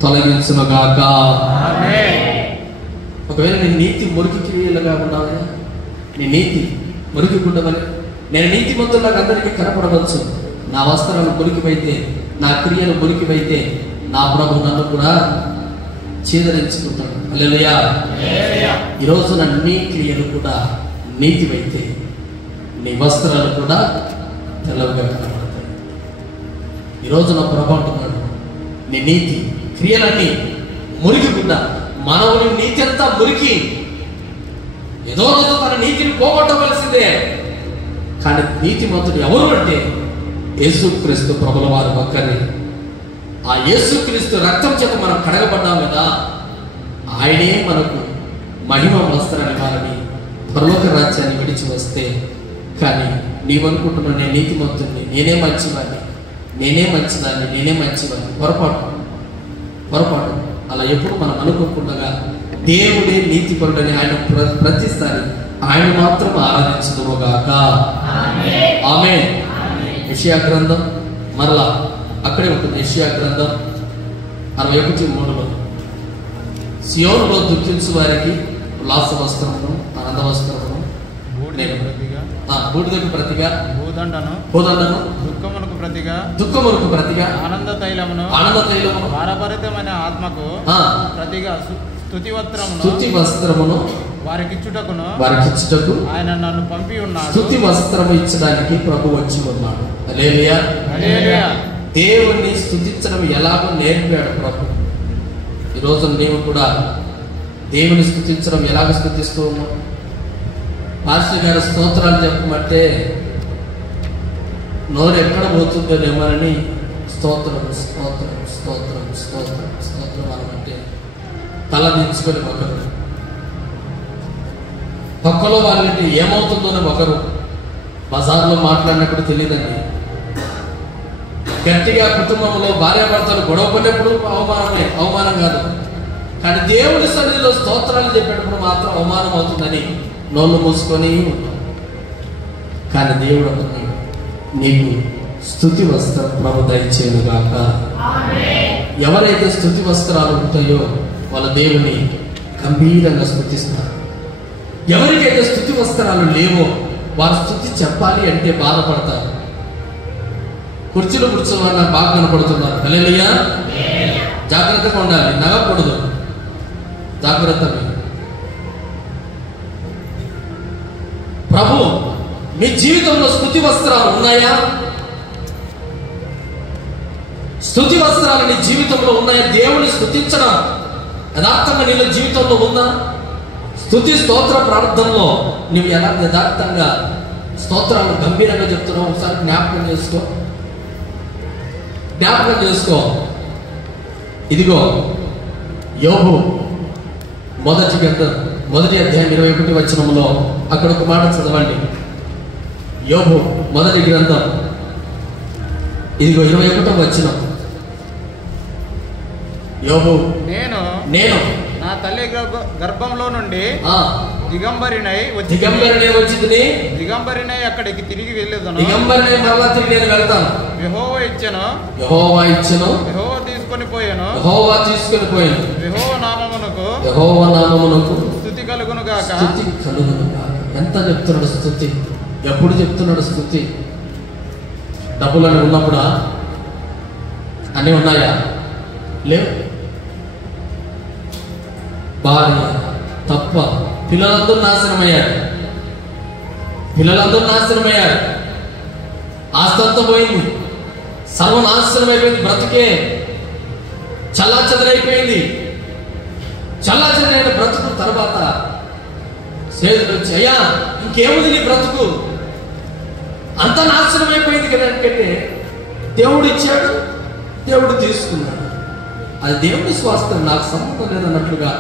తొలగించునుగాక. ఒకవేళ నీ నీతి మురికి క్రియలుగా ఉన్నావా? నీ నీతి మురికి గుడ్డ వలె. నేను నీతిమంతులాగా అందరికీ కనపడవచ్చు. నా వస్త్రాలు మురికివైతే, నా క్రియలు మురికివైతే నా ప్రభు నన్ను కూడా చీదరించుకుంటాడు. హల్లెలూయా. ఈ రోజున నీ క్రియలు కూడా నీతివైతే నీ వస్త్రాలు కూడా తెల్లవిగా కనబడతాయి. ఈరోజు నా ప్రభు అంటున్నాడు, నీ నీతి క్రియలన్నీ మురికి గుడ్డ. మానవుని నీతి అంతా మురికి. ఏదో రోజు తన నీతిని పోగొట్టవలసిందే. కానీ నీతిమంతుడు ఎవరు అంటే యేసుక్రీస్తు ప్రభుల వారు ఒక్కరే. ఆ యేసుక్రీస్తు రక్తం చేత మనం కడగబడ్డాం కదా, ఆయనే మనకు మహిమ వస్త్రాన్ని ఇవ్వాలని పరలోక రాజ్యాన్ని విడిచి వస్తే, కానీ నీవనుకుంటున్నా నేను నీతిమంతుడిని, నేనే మంచివాడిని, నేనే మంచిదాన్ని, నేనే మంచివాడిని. పొరపాటు. అలా ఎప్పుడు మనం అనుకోకుండా దేవుడే నీతిపరుడని ఆయన ప్రతిసారి ఆయన మాత్రం ఆరాధించుదురుగాక. ఆమేన్. యెషయా గ్రంథం మరలా అక్కడే ఉంటుంది. యెషయా గ్రంథం 61:3 సియోనులో దుఃఖించు వారికి ఉల్లాస వస్త్రమును ఆనంద వస్త్రమును బూడిదకు ప్రతిగా భూదండను దుఃఖమునకు ప్రతిగా ఆనంద తైలమును భారభరితమైన ఆత్మకు ప్రతిగా స్తుతి వస్త్రమును వారికిచ్చుటకు ఆయన నన్ను పంపి ఉన్నాడు. స్తుతి వస్త్రము ఇచ్చడానికి ప్రభు వచ్చి ఉన్నాడు. హల్లెలూయా. దేవుణ్ణి స్తుతించడం ఎలాగో నేర్పాడు ప్రభు. ఈరోజు నీవు కూడా దేవుని స్తుతించడం ఎలాగ స్తుతిస్తూ ఉన్నావు? పాస్టర్ గారు స్తోత్రాలు చెప్పమంటే నోరు ఎక్కడ పోతుందో లేమని స్తోత్రం స్తోత్రం స్తోత్రం స్తోత్రం స్తోత్రం అనమంటే తల దించుకొని ఒకరు, పక్కలో వాళ్ళంటే ఏమవుతుందోనే ఒకరు. బజార్లో మాట్లాడినప్పుడు తెలియదండి. గట్టిగా కుటుంబంలో భార్యాభర్తలు గొడవ పడినప్పుడు అవమానం కాదు. కానీ దేవుడి సన్నిధిలో స్తోత్రాలు చెప్పేటప్పుడు మాత్రం అవమానం అవుతుందని నోళ్ళు మూసుకొని ఉంటాం. కానీ దేవుడు అంటున్నాడు, నీకు స్తుతి వస్త్రం ప్రభు దయచేయుగాక. ఎవరైతే స్తుతి వస్త్రాలు ఉంటాయో వాళ్ళ దేవుని గంభీరంగా స్తుతిస్తారు. ఎవరికైతే స్తుతి వస్త్రాలు లేవో వారు స్తుతి చెప్పాలి అంటే బాధపడతారు. కుర్చీలో కూర్చోవాలని నాకు బాగా కనపడుతున్నారు. హల్లెలూయా. జాగ్రత్తగా ఉండాలి, నగకూడదు. జాగ్రత్త. ప్రభు మీ జీవితంలో స్తుతి వస్త్రాలు ఉన్నాయా? స్తుతి వస్త్రాలు నీ జీవితంలో ఉన్నాయా? దేవుని స్తుతించడం యథార్థంగా నీలో జీవితంలో ఉందా? స్తుతి స్తోత్ర ప్రార్థనలో నువ్వు ఎలా యథార్థంగా స్తోత్రాలు గంభీరంగా చెప్తున్నావు? ఒకసారి జ్ఞాపకం చేసుకో. ఇదిగో యోబు మొదటి అధ్యాయం 21 వచనంలో అక్కడ ఒక మాట చదవండి. యోబు మొదటి గ్రంథం ఇదిగో 21వ వచనం. యోబు నేను నా తల్లి గర్భంలో నుండి దిగంబరినై అక్కడికి తిరిగి వెళ్ళేదను. మరలా తిరిగి నేను వెళ్తాను. యెహోవా ఇచ్చెను, యెహోవా తీసుకొని పోయాను. యెహోవా నామమునకు స్తుతి కలుగును గాక. ఎంత చెప్తున్నాడు స్తుతి? ఎప్పుడు చెప్తున్నాడు స్తుతి? డబ్బులని ఉన్నప్పుడా? అన్నీ ఉన్నాయా? లేవు. భార్య తప్ప పిల్లలందరూ నాశనమయ్యారు. ఆస్తంతా పోయింది, సర్వనాశనం అయిపోయింది. బ్రతుకే చల్లాచెదరైపోయింది. చల్లాచెదరైన బ్రతుకు తర్వాత స్నేహితుడు వచ్చి, అయ్యా ఇంకేముంది నీ బ్రతుకు? అంత నాశనం అయిపోయింది కదా. ఎందుకంటే దేవుడు ఇచ్చాడు, దేవుడు తీసుకున్నాడు. అది దేవుని స్వాస్థ్యం, నాకు సంబంధం లేదన్నట్లుగా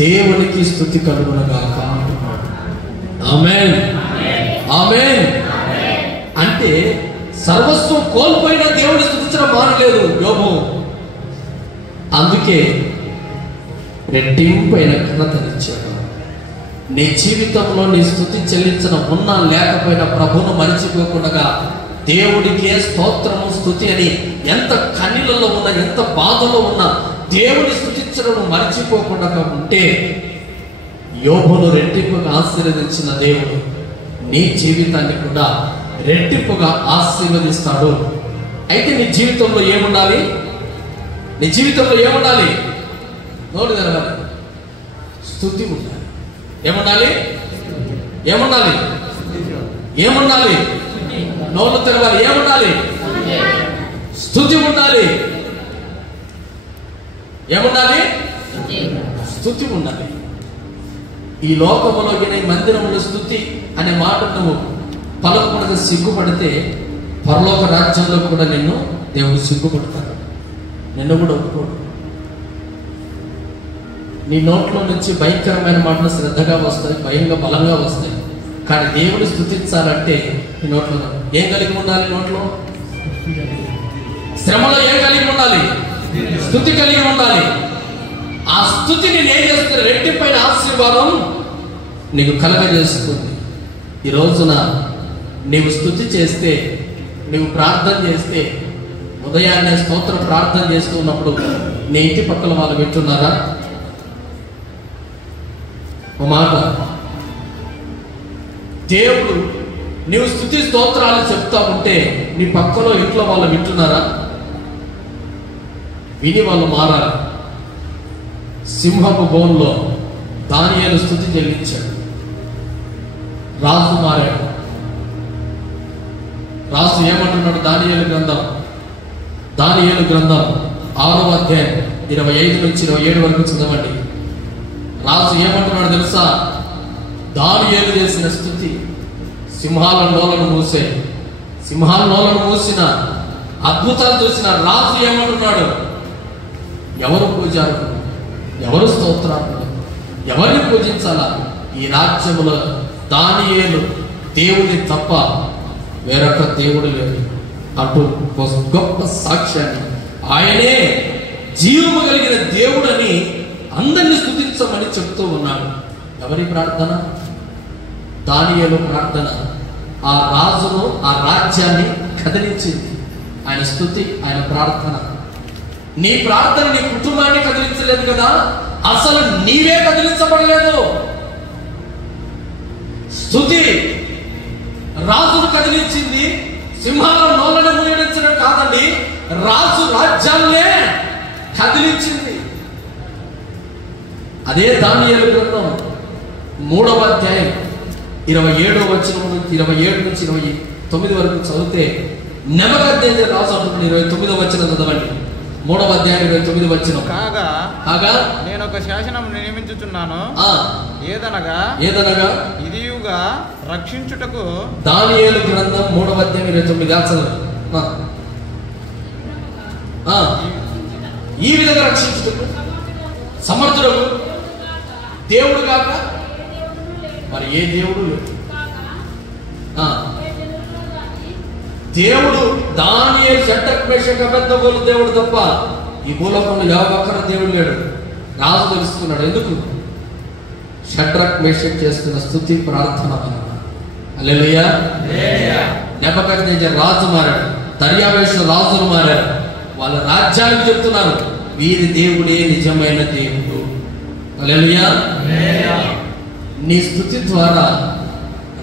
దేవునికి స్తుతి కలుగునుగాక అంటున్నాడు. ఆమేన్, ఆమేన్. అంటే సర్వస్వం కోల్పోయిన దేవుని స్తుతించడం మానలేదు యోబు. అందుకే రెట్టింపైన ఘనతనిచ్చాడు. నీ జీవితంలో నీ స్తుతి చెల్లించడం ఉన్నా లేకపోయినా ప్రభువును మరిచిపోకుండా దేవుడికే స్తోత్రము స్తుతి అని ఎంత కన్నీళ్ళలో ఉన్నా, ఎంత బాధలో ఉన్నా దేవుని స్తుతించడం మరిచిపోకుండా ఉంటే యోబును రెట్టింపుగా ఆశీర్వదించిన దేవుడు నీ జీవితాన్ని కూడా రెట్టింపుగా ఆశీర్వదిస్తాడు. అయితే నీ జీవితంలో ఏముండాలి? నోటి తెరవాలి, స్తుతి ఉండాలి. ఏముండాలి? ఏముండాలి? నోళ్ళు తెరవాలి. ఏముండాలి? స్తుతి ఉండాలి. ఏముండాలి? స్తుతి ఉండాలి. ఈ లోకములో ఈ మందిరంలో స్తుతి అనే మాట నువ్వు పలకకుండా సిగ్గుపడితే పరలోక రాజ్యంలో కూడా నిన్ను దేవుడు సిగ్గుపడతాడు. నిన్ను కూడా ఒప్పుకోడు. నీ నోట్లో నుంచి భయంకరమైన మాటలు శ్రద్ధగా వస్తాయి, భయంగా బలంగా వస్తాయి. కానీ దేవుని స్తుతించాలంటే నీ నోట్లో ఏం కలిగి ఉండాలి? నోట్లో శ్రమలో ఏం కలిగి ఉండాలి? స్తుతి కలిగి ఉండాలి. ఆ స్తుతి నేను ఏం చేస్తుంది? రెట్టింపైన ఆశీర్వాదం నీకు కలగజేస్తుంది. ఈ రోజున నీవు స్తుతి చేస్తే, నీవు ప్రార్థన చేస్తే, ఉదయాన్నే స్తోత్ర ప్రార్థన చేస్తున్నప్పుడు నీ ఇంటి పక్కల వాళ్ళు వింటున్నారా? ఒక మాట, దేవుడు నీవు స్తుతి స్తోత్రాలు చెప్తా ఉంటే నీ పక్కలో ఇంట్లో వాళ్ళు వింటున్నారా? విని వాళ్ళు మారాలి. సింహపు బోన్లో దానియేలు స్తుతి చెల్లించాడు. రాజు మారాడు. రాజు ఏమంటున్నాడు? దానియేలు గ్రంథం 6వ అధ్యాయం 25 నుంచి 27 వరకు చదవండి. రాజు ఏమంటున్నాడు తెలుసా? దానియేలు చేసిన స్తుతి సింహాల నోలను మూసిన అద్భుతాలు చూసిన రాజు ఏమంటున్నాడు? ఎవరు పూజారులు, ఎవరు స్తోత్రాలు, ఎవరిని పూజించాలా? ఈ రాజ్యములో దానియేలు దేవుని తప్ప వేరొక దేవుడు లేదు అంటూ గొప్ప సాక్ష్యాన్ని, ఆయనే జీవము కలిగిన దేవుడని అందరిని స్తుతించమని చెప్తూ ఉన్నాడు. ఎవరి ప్రార్థన? దానియేలు ప్రార్థన ఆ రాజును, ఆ రాజ్యాన్ని కదిలించింది. ఆయన స్తుతి, ఆయన ప్రార్థన. నీ ప్రార్థన నీ కుటుంబాన్ని కదిలించలేదు కదా, అసలు నీవే కదిలించబడలేదు. స్తుతి రాజును కదిలించింది. సింహాల నోలను మూయడించడం కాదండి, రాజు రాజ్యాన్నే కదిలించింది. అదే దానియేలు గ్రంథం 3వ అధ్యాయం 27వ వచనం నుంచి 27 నుంచి 29 వరకు చదివితే నెబుకద్నెజరు రాజు అంటున్నాడు. 29వ వచనం చదవండి. 3వ అధ్యాయం 29వ వచనం. కాగా నేను ఒక శాసనం నియమించుచున్నాను, ఏదనగా ఇదియుగా రక్షించుటకు. దానియేలు గ్రంథం 3వ అధ్యాయం 29 ఈ విధంగా రక్షించుటకు సమర్థుడు దేవుడు కాక మరి ఏ దేవుడు లేదు. దేవుడు దానియేలు, షడ్రక్, మేషక్, అబేద్నెగోలు దేవుడు తప్ప ఈ భూలోకంలో ఎవరొక్కర దేవుడు లేడు. రాజు తెలుసుకున్నాడు. ఎందుకు? షడ్రక్, మేషక్ చేస్తున్న స్తుతి ప్రార్థన. హల్లెలూయా. నెబుకద్నెజరు రాజు మారాడు, దర్యావేషు రాజులు మారారు. వాళ్ళ రాజ్యానికి చెప్తున్నారు వీరి దేవుడే నిజమైన దేవుడు. హల్లెలూయా. నీ స్తుతి ద్వారా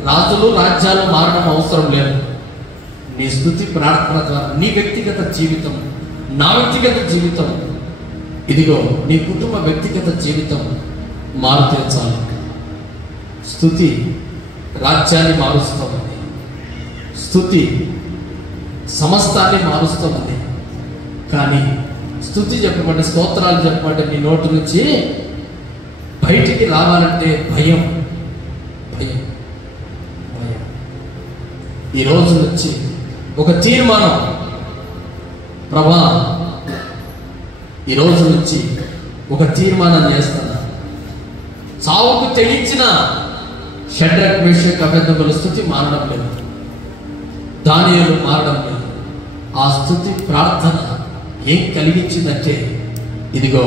రాజులు, రాజ్యాలు మారడం అవసరం లేదు. నీ స్తుతి ప్రార్థన ద్వారా నీ వ్యక్తిగత జీవితం, నా వ్యక్తిగత జీవితం, ఇదిగో నీ కుటుంబ వ్యక్తిగత జీవితం మారుతీర్చాలి. స్తుతి రాజ్యాన్ని మారుస్తుంది. స్తుతి సమస్తాన్ని మారుస్తుంది. కానీ స్తుతి చెప్పమంటే, స్తోత్రాలు చెప్పమంటే నీ నోటి నుంచి బయటికి రావాలంటే భయం. ఈ రోజు నుంచి ఒక తీర్మానం, ప్రభా ఈ రోజు నుంచి ఒక తీర్మానం చేస్తున్నా. చావుకు తెగించిన షడ్రక్, మేషక్, అబేద్నెగోల స్తుతి మారడం లేదు, దానియేలు మారడం లేదు. ఆ స్తుతి ప్రార్థన ఏం కలిగించిందంటే ఇదిగో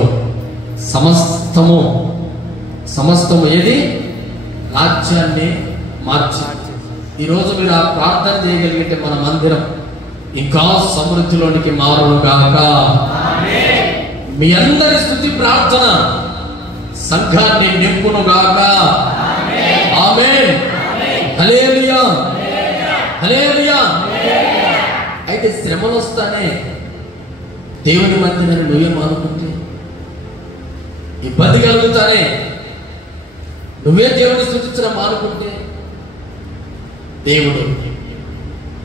సమస్తము ఏది? రాజ్యాన్ని మార్చి. ఈరోజు మీరు ఆ ప్రార్థన చేయగలిగితే మన మందిరం ఇంకా సమృద్ధిలోనికి మారును గాక. మీ అందరి స్తుతి ప్రార్థన సంఘాన్ని నింపును గాక. ఆమేన్. హల్లెలూయా. హల్లెలూయా. అయితే శ్రమలు వస్తానే దేవుని మందిరాన్ని నువ్వే మానుకుంటే, ఇబ్బంది కలుగుతానే నువ్వే దేవుని స్తుతించడం మానుకుంటే దేవుడు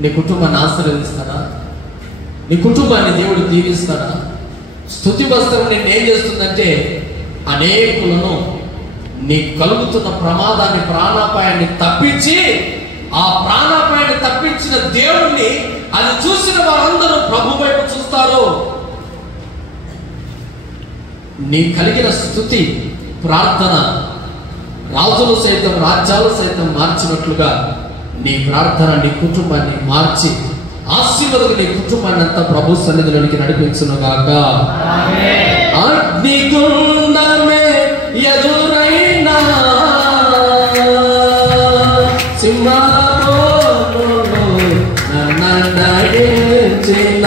నీ కుటుంబాన్ని ఆశీర్వదిస్తాడా? నీ కుటుంబాన్ని దేవుడు దీవిస్తాడా? స్తుతి వస్త్రం నేను ఏం చేస్తుందంటే అనేకులను నీ కలుగుతున్న ప్రమాదాన్ని, ప్రాణాపాయాన్ని తప్పించి, ఆ ప్రాణాపాయాన్ని తప్పించిన దేవుణ్ణి అది చూసిన వారందరూ ప్రభు వైపు చూస్తారు. నీ కలిగిన స్తుతి ప్రార్థన రాజులు సైతం, రాజ్యాలు సైతం మార్చినట్లుగా నీ ప్రార్థన నీ కుటుంబాన్ని మార్చి ఆశీర్వాదం నీ కుటుంబాన్ని అంతా ప్రభు సన్నిధిలోనికి నడిపించును గాక. అగ్నిగుండమే ఎదురైనా సింహాసనములో నన్ను నడిపించిన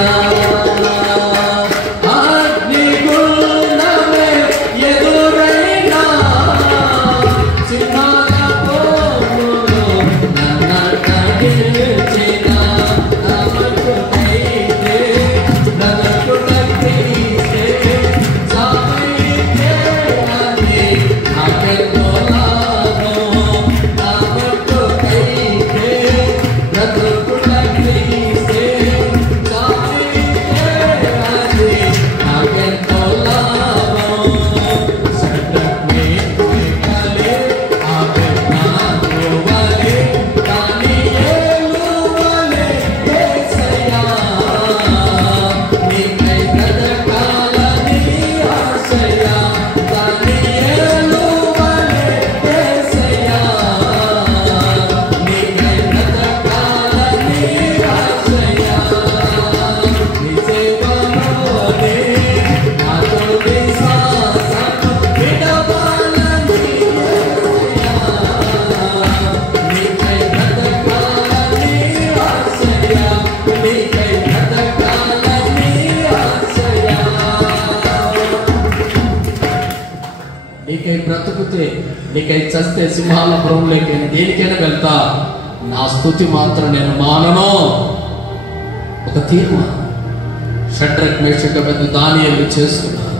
బ్రతుకుతే నీకై చస్తే సింహాల పురంలోకి దేనికైనా వెళ్తా, నా స్తుతి మాత్రం నేను మానను. ఒక తీర్మానం షడ్రక్ మేషక్ అబేద్నెగో దానియేలు చేసుకున్నారు.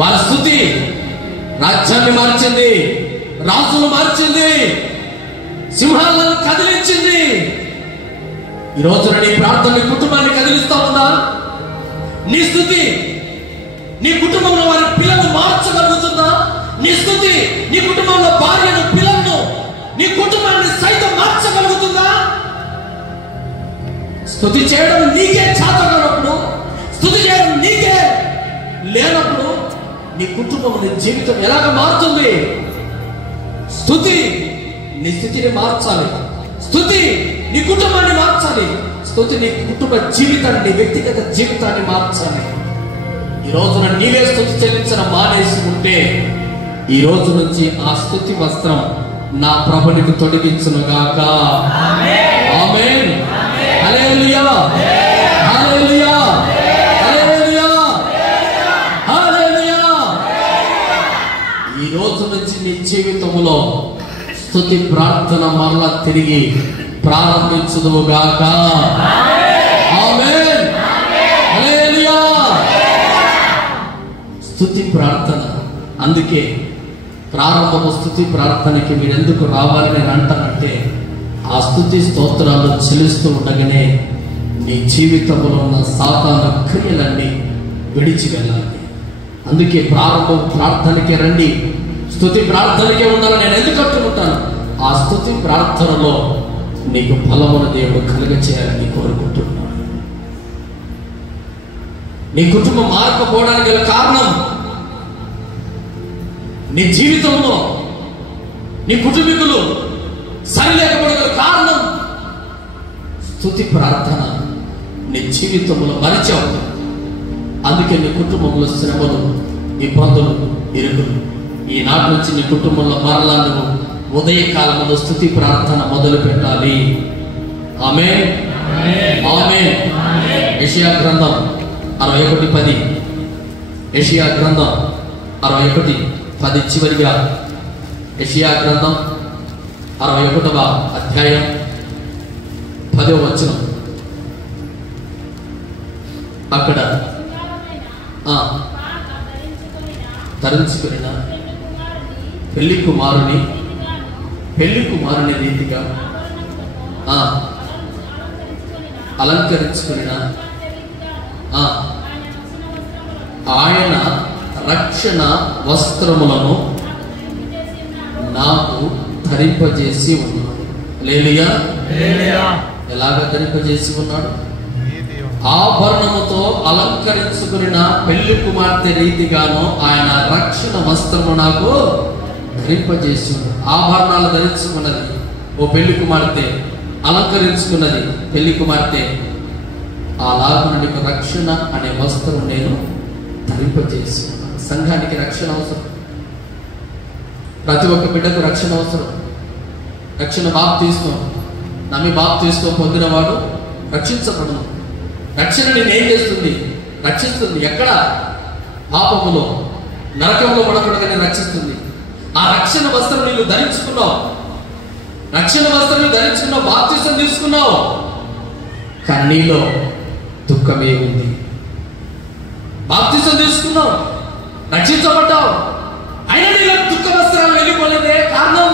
వారి స్తుతి రాజ్యాన్ని మార్చింది, రాజును మార్చింది, సింహాలను కదిలించింది. ఈ రోజున నీ ప్రార్థన నీ కుటుంబాన్ని కదిలిస్తా ఉందా? నీ స్తుతి నీ కుటుంబంలో వారి పిల్లలు మార్చగలుగుతుందా? నీ స్తుతి నీ కుటుంబంలో భార్యను, పిల్లలను, నీ కుటుంబాన్ని సైతం మార్చగలుగుతుందా? స్తుతి చేయడం నీకే చేతనప్పుడు, స్తుతి చేయడం నీకే లేనప్పుడు నీ కుటుంబం, నీ జీవితం ఎలాగ మారుతుంది? స్తుతి నీ స్థితిని మార్చాలి. స్తుతి నీ కుటుంబాన్ని మార్చాలి. స్తుతి నీ కుటుంబ జీవితాన్ని, నీ వ్యక్తిగత జీవితాన్ని మార్చాలి. ఈ రోజున నీవే స్తుతి చెల్లించడం మానేసుకుంటే ఈ రోజు నుంచి ఆ స్తుతి వస్త్రం నా ప్రభునికి తొడిగించునుగాక. ఆమేన్. హల్లెలూయా, హల్లెలూయా, హల్లెలూయా, హల్లెలూయా. ఈ రోజు నుంచి నీ జీవితంలో స్తుతి ప్రార్థన మరలా తిరిగి ప్రారంభించుదువుగాక. ఆమేన్. హల్లెలూయా. స్తుతి ప్రార్థన, అందుకే ప్రారంభము స్తుతి ప్రార్థనకి మీరు ఎందుకు రావాలని నేను అంటానంటే, ఆ స్తుతి స్తోత్రాలు చెల్లిస్తూ ఉండగానే నీ జీవితంలో ఉన్న సాతాను క్రియలన్నీ విడిచి వెళ్ళాలి. అందుకే ప్రారంభం ప్రార్థనకి రండి, స్తుతి ప్రార్థనకే ఉండాలని నేను ఎందుకు అంటుకుంటాను? ఆ స్తుతి ప్రార్థనలో నీకు ఫలమును దేవుడు కలుగ చేయాలని కోరుకుంటున్నాను. నీ కుటుంబం మారకపోవడానికి గల కారణం, నీ జీవితంలో నీ కుటుంబీకులు సరిలేకపోవడం కారణం స్తుతి ప్రార్థన నీ జీవితంలో మరిచావు. అందుకే నీ కుటుంబంలో శ్రమలు, ఇబ్బందులు, ఇరుకులు. ఈనాటి నుంచి నీ కుటుంబంలో మరలా నువ్వు ఉదయకాలంలో స్తుతి ప్రార్థన మొదలు పెట్టాలి. ఆమేన్, ఆమేన్. యెషయా గ్రంథం 61:10. యెషయా గ్రంథం 61:10 చివరిగా యెషయా గ్రంథం 61వ అధ్యాయం 10వ వచనం. అక్కడ ధరించుకున్న పెళ్లి కుమారుని రీతిగా అలంకరించుకుని ఆయన రక్షణ వస్త్రములను నాకు ధరింపజేసి ఉన్నాడు. హల్లెలూయా. ఎలాగ ధరింపజేసి ఉన్నాడు? ఆభరణముతో అలంకరించుకుని పెళ్లి కుమార్తె రీతిగాను ఆయన రక్షణ వస్త్రము నాకు ధరింపజేసి ఉన్నాడు. ఆభరణాలు ధరించుకున్నది ఓ పెళ్లి కుమార్తె, అలంకరించుకున్నది పెళ్లి కుమార్తె. అలాగ నీకు రక్షణ అనే వస్త్రం నేను ధరింపజేసి ఉన్నాను. సంఘానికి రక్షణ అవసరం. ప్రతి ఒక్క బిడ్డకు రక్షణ అవసరం. రక్షణ బాప్తిస్మం నమ్మి బాప్తిస్మం పొందినవాడు రక్షించబడును. రక్షణ నేనేం చేస్తుంది? రక్షిస్తుంది. ఎక్కడ? పాపములో నరకంలో పడకూడదని రక్షిస్తుంది. ఆ రక్షణ వస్త్రం నీవు ధరించుకున్నావు. రక్షణ వస్త్రం ధరించుకున్నావు, బాప్తిసం తీసుకున్నావు. కానీ నీలో దుఃఖమే ఉంది. బాప్తిసం తీసుకున్నావు, రక్షించబడ్డావు, అయినా నీలో దుఃఖ వస్త్రాలు వెళ్ళిపోలేదే. కారణం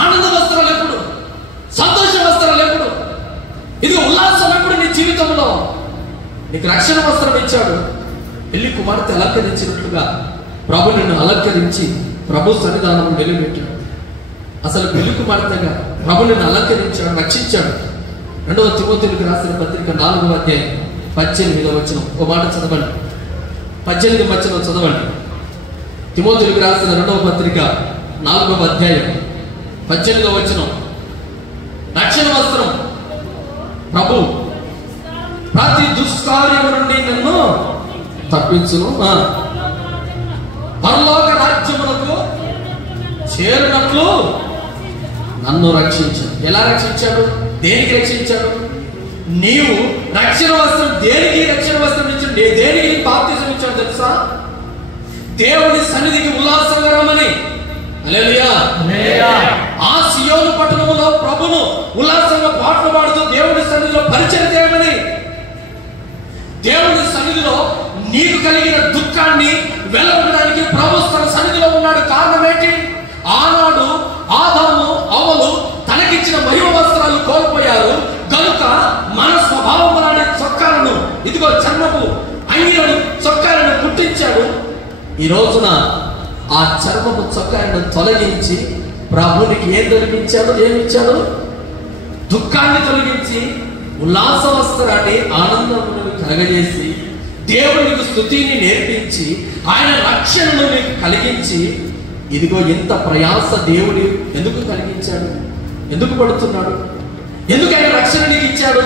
ఆనంద వస్త్రాలు ఎప్పుడు? సంతోష వస్త్రాలు ఎప్పుడు? ఇది ఉల్లాసం ఎప్పుడు? నీ జీవితంలో నీకు రక్షణ వస్త్రం ఇచ్చాడు. పెళ్లి కుమార్తె అలంకరించినట్లుగా ప్రభు నిన్ను అలంకరించి ప్రభు సన్నిధానం నిలబెట్టాడు. అసలు పెళ్లి కుమార్తెగా ప్రభు నిన్ను అలంకరించాడు, రక్షించాడు. 2వ తిమోతేయులకు రాసిన పత్రిక 4వ అధ్యాయం 18వ వచనం ఒక మాట చదవండి. 18వ వచనం చదవండి. తిమోతేయులకు రాసిన 2వ పత్రిక 4వ అధ్యాయం 18వ వచనం. రక్షణ వస్త్రం ప్రభు ప్రతి దుష్కార్యము నుండి నన్ను తప్పించును, పరలోక రాజ్యమునకు చేరినట్లు నన్ను రక్షించాడు. ఎలా రక్షించాడు? దేనికి రక్షించాడు? నీవు రక్షణ వస్త్రం దేనికి రక్షణ వస్త్రం ఇచ్చాడు? దేనికి బాప్తిసం ఇచ్చాడు తెలుసా? దేవుని సన్నిధికి ఉల్లాసంగా రమ్మని. హల్లెలూయా. ఆ సియోను పట్టణములో ప్రభును ఉల్లాసంగా పాటలు పాడుతూ దేవుని సన్నిధిలో పరిచయం చేయమని. దేవుని సన్నిధిలో నీకు కలిగిన దుఃఖాన్ని వెళ్ళగొట్టడానికి ప్రభు తన సన్నిధిలో ఉన్నాడు. కారణం ఏంటి? ఆనాడు ఆదాము అవ్వలు తనకిచ్చిన మహిమ వస్త్రాలు కోల్పోయారు కనుక మన స్వభావం లాంటి చొక్కాలను, ఇదిగో చర్మపు అంగిలను చొక్కాలను కుట్టించాడు. ఈ రోజున ఆ చర్మపు చొక్కాలను తొలగించి ప్రభునికి ఏం తొలగించాడు? ఏమిచ్చాడు? దుఃఖాన్ని తొలగించి ఉల్లాస వస్త్రాన్ని ఆనందమును కలగజేసి దేవునికి స్తుతిని నేర్పించి ఆయన రక్షణను నీకు కలిగించి, ఇదిగో ఇంత ప్రయాస దేవుడు ఎందుకు కలిగించాడు? ఎందుకు పడుతున్నాడు? ఎందుకు ఆయన రక్షణ నీకు ఇచ్చాడు?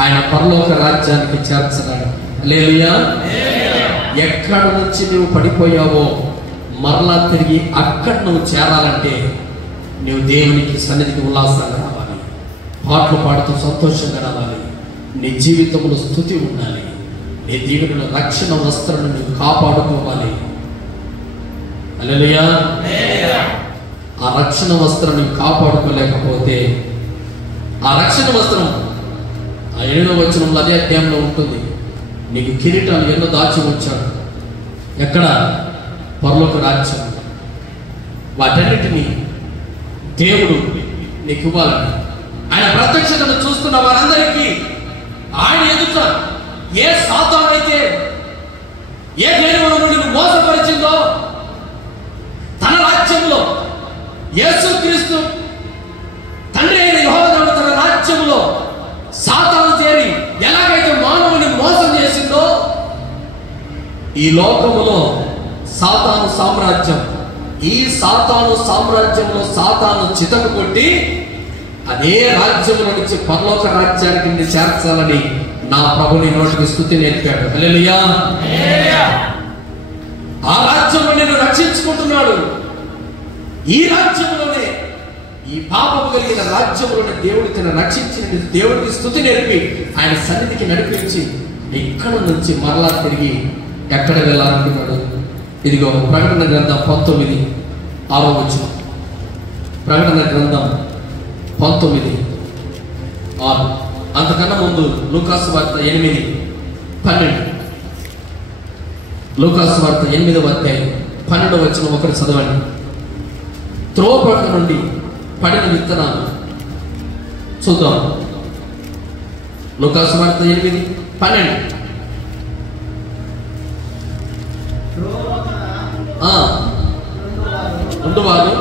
ఆయన పరలోక రాజ్యానికి చేర్చడాడు. హల్లెలూయా. ఎక్కడ నుంచి నువ్వు పడిపోయావో మరలా తిరిగి అక్కడ నువ్వు చేరాలంటే నువ్వు దేవునికి సన్నిధికి ఉల్లాసంగా రావాలి, పాటలు పాడుతూ సంతోషంగా రావాలి, నీ జీవితంలో స్తుతి ఉండాలి, నీ దేవుని రక్షణ వస్త్రాన్ని నువ్వు కాపాడుకోవాలి. హల్లెలూయా. ఆ రక్షణ వస్త్రం నువ్వు కాపాడుకోలేకపోతే ఆ రక్షణ వస్త్రం ఆ 8వ వచనంలో అదే అధ్యాయంలో ఉంటుంది. నీకు కిరీటాలు ఎన్నో దాచి ఉంచాడు. ఎక్కడ? పరలోక రాజ్యం. వాటన్నిటినీ దేవుడు నీకు ఇవ్వాలని ఆయన ప్రత్యక్షతను చూస్తున్న వారందరికీ ఆయన ఎదుట ఏ సాతాను అయితే ఏ దేవుడు నిన్ను మోసపరిచిందో తన రాజ్యంలో యేసుక్రీస్తు తండ్రి అయిన యెహోవా తన రాజ్యంలో సాతాను చేరి ఎలాగైతే మానవుని మోసం చేసిందో ఈ లోకములో సాతాను సామ్రాజ్యం, ఈ సాతాను సామ్రాజ్యంలో సాతాను చితకు కొట్టి అదే రాజ్యముల నుంచి పరలోక రాజ్యానికి చేర్చాలని నా ప్రభుని నోటికి స్తుతి నేర్పాడు. హల్లెలూయా. ఆ రాజ్యంలో నేను రక్షించుకుంటున్నాడు. ఈ రాజ్యంలోనే, ఈ పాపము కలిగిన రాజ్యంలోనే దేవుడు తన రక్షించి దేవుడికి స్తుతి నేర్పి ఆయన సన్నిధికి నడిపించి ఇక్కడ నుంచి మరలా తిరిగి ఎక్కడ వెళ్ళాలనుకున్నాడు? ఇదిగో ప్రకటన గ్రంథం 19:6 వచనం. ప్రకటన గ్రంథం 19:6. అంతకన్నా ముందు లూకాసు వార్త 8:12. లూకాసు వార్త 8వ అధ్యాయం 12వ వచనం ఒకటి చదవండి. త్రోవపట్ల నుండి పడిన విత్తనాలు చూద్దాం. లూకా సువార్త 8:12. ఉండువారు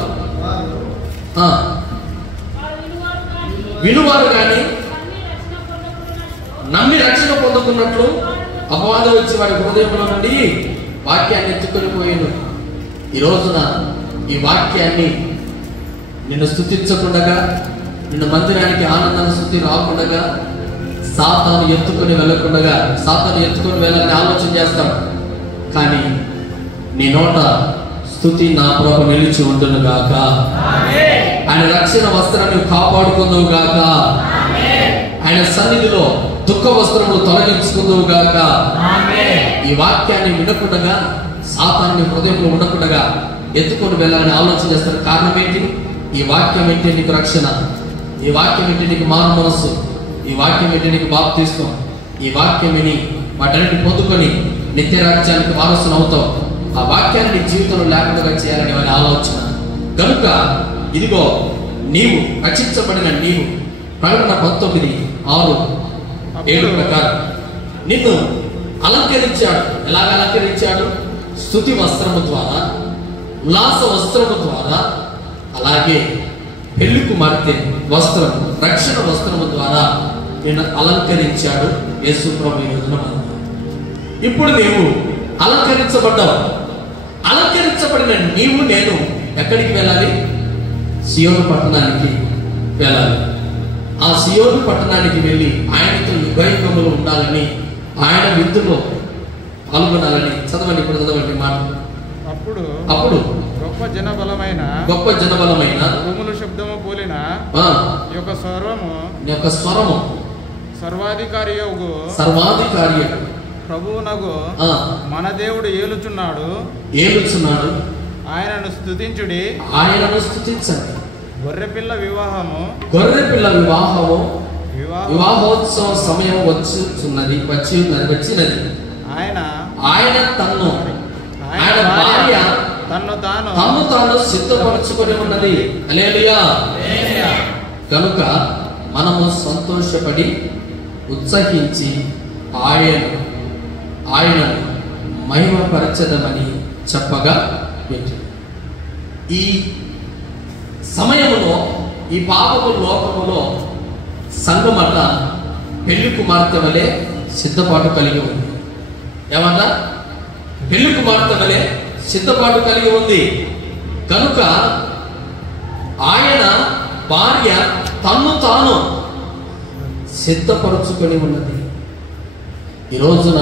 వినువారు కానీ నమ్మి రక్షణ పొందుకున్నట్లు అపవాదం వచ్చి వారి హృదయంలో నుండి వాక్యాన్ని ఎత్తుకొని పోయాను. ఈ రోజున ఈ వాక్యాన్ని నిన్ను స్తుతించకుండగా, నిన్ను మందిరానికి ఆనందాన్ని స్తుతి రాకుండగా, సాతాను ఎత్తుకొని వెళ్ళకుండగా, సాతాను ఎత్తుకొని వెళ్ళాలని ఆలోచన చేస్తాం. కానీ నీ నోట స్తుతి నా ప్రభు నిలిచి ఉండును గాక, ఆయన రక్షణ వస్త్రాన్ని కాపాడుకుందువు గాక, ఆయన సన్నిధిలో దుఃఖ వస్త్రములు తొలగించుకుందువు గాక. ఈ వాక్యాన్ని వినకుండగా, సాతాన్ని హృదయంలో ఉండకుండగా ఎత్తుకొని వెళ్ళాలని ఆలోచన చేస్తారు. కారణం ఏంటి? ఈ వాక్యం ఏంటి నీకు రక్షణ, ఈ వాక్యం ఏంటి నీకు మారు మనస్సు, ఈ వాక్యం ఏంటి నీకు బాప్తిస్మం. ఈ వాక్యం విని వాటన్నిటి పొందుకొని నిత్య రాజ్యానికి వారసులు అవుతావు. ఆ వాక్యాన్ని నీ జీవితంలో లేకుండా చేయాలని వారి ఆలోచన. కనుక ఇదిగో నీవు రక్షించబడిన నీవు ప్రకటన 19:6-7 ప్రకారం నిన్ను అలంకరించాడు. ఎలాగ అలంకరించాడు? స్తుతి వస్త్రము ద్వారా, ఉల్లాస వస్త్రము ద్వారా, అలాగే పెళ్లి కుమార్తె వస్త్రం, రక్షణ వస్త్రము ద్వారా నిన్ను అలంకరించాడు యేసు ప్రభు. ఇప్పుడు నీవు అలంకరించబడ్డావు. అలంకరించబడిన నీవు నేను ఎక్కడికి వెళ్ళాలి? సియోను పట్టణానికి వెళ్ళాలి. ఆ సియోను పట్టణానికి వెళ్ళి ఆయనతో యుగయుగములు ఉండాలని, ఆయన విందులో పాల్గొనాలని. చదవండి, ఇప్పుడు చదవండి మాట. అప్పుడు గొప్ప జనబలమైన ఉరుముల శబ్దము పోలిన యొక్క స్వరము సర్వాధికారి ప్రభువునగు మన దేవుడు ఏలుచున్నాడు. ఆయనను స్తుతించుడి, స్తుతించండి. గొర్రెపిల్ల వివాహము వివాహోత్సవ సమయం వచ్చినది. ఆయన భార్య తన్ను తాను సిద్ధపరచుకొని ఉన్నది. హల్లెలూయా. కనుక మనము సంతోషపడి ఉత్సహించి ఆయన మహిమపరచదమని చెప్పగా పెట్టు. ఈ సమయములో, ఈ పాపము లోకములో సంఘమట పెళ్లి కుమార్తె వలె సిద్ధపాటు కలిగి ఉంది. ఏమన్నా? పెళ్లి కుమార్తె వలె సిద్ధపాటు కలిగి ఉంది. కనుక ఆయన భార్య తన్ను తాను సిద్ధపరచుకొని ఉన్నది. ఈ రోజున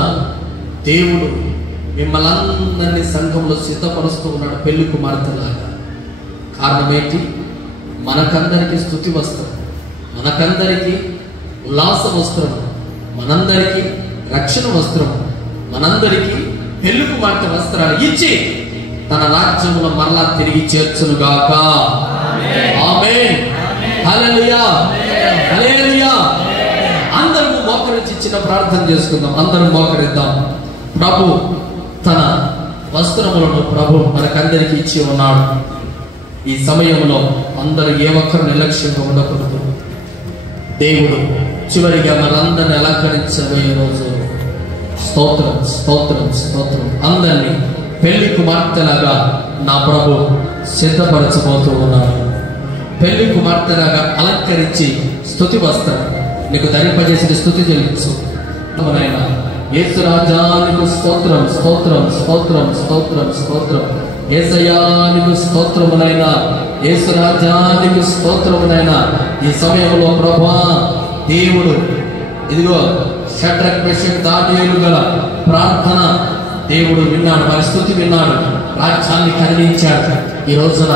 దేవుడు మిమ్మల్ని అందరినీ సంఘంలో సిద్ధపరుస్తూ ఉన్నాడు పెళ్లి కుమార్తెలాగా. కారణం ఏంటి? మనకందరికీ స్తుతి వస్త్రం, మనకందరికీ ఉల్లాస వస్త్రం, మనందరికీ రక్షణ వస్త్రం, మనందరికీ పెళ్లి కుమార్తె వస్త్రాలు ఇచ్చి తన రాజ్యంలో మరలా తిరిగి చేర్చునుగాక. ఆమేన్. హల్లెలూయా. హల్లెలూయా. అందరూ మోకరించి చిన్న ప్రార్థన చేసుకుందాం. అందరూ మోకరిద్దాం. ప్రభు తన వస్త్రములను ప్రభు మనకందరికీ ఇచ్చి ఉన్నాడు. ఈ సమయంలో అందరూ ఏ ఒక్కరు నిర్లక్ష్యంగా ఉండకూడదు. దేవుడు చివరిగా మనందరిని అలంకరించబోయే రోజు. స్తోత్రం, స్తోత్రం, స్తోత్రం. అందరినీ పెళ్లి కుమార్తెలాగా నా ప్రభు సిద్ధపరచబోతూ ఉన్నాడు. పెళ్లి కుమార్తెలాగా అలంకరించి స్తుతి వస్త్రం నీకు ధరింపజేసిన స్తుతి చెల్లించు. యేసు రాజానికి స్తోత్రం, స్తోత్రం, స్తోత్రం, స్తోత్రం, స్తోత్రం. యేసయ్యానికి స్తోత్రమునైనా, యేసు రాజానికి స్తోత్రమునైనా. ఈ సమయంలో ప్రభువా దేవుడు ఇదిగో షడ్రక్ మెషక్ దానియేలు గల ప్రార్థన దేవుడు విన్నాడు, వారి స్తుతి విన్నాడు, రాజ్యాన్ని కదిలించాడు. ఈ రోజున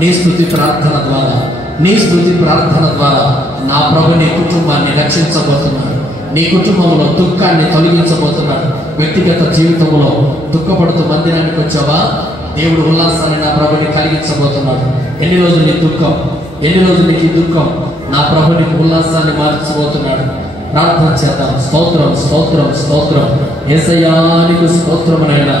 నీ స్తుతి ప్రార్థన ద్వారా, నీ స్తుతి ప్రార్థన ద్వారా నా ప్రభు నీ కుటుంబాన్ని రక్షించబోతున్నాడు. నీ కుటుంబంలో దుఃఖాన్ని తొలగించబోతున్నాడు. వ్యక్తిగత జీవితంలో దుఃఖపడుతూ మందిరానికి వచ్చావా? దేవుడు ఉల్లాసాన్ని నా ప్రభుని కలిగించబోతున్నాడు. ఎన్ని రోజులు నీ దుఃఖం, ఎన్ని రోజులు నీకు దుఃఖం, నా ప్రభు నీకు ఉల్లాసాన్ని మార్చబోతున్నాడు. ప్రార్థన చేద్దాం. స్తోత్రం, స్తోత్రం, స్తోత్రం. యేసయ్యానికి స్తోత్రమునైనా.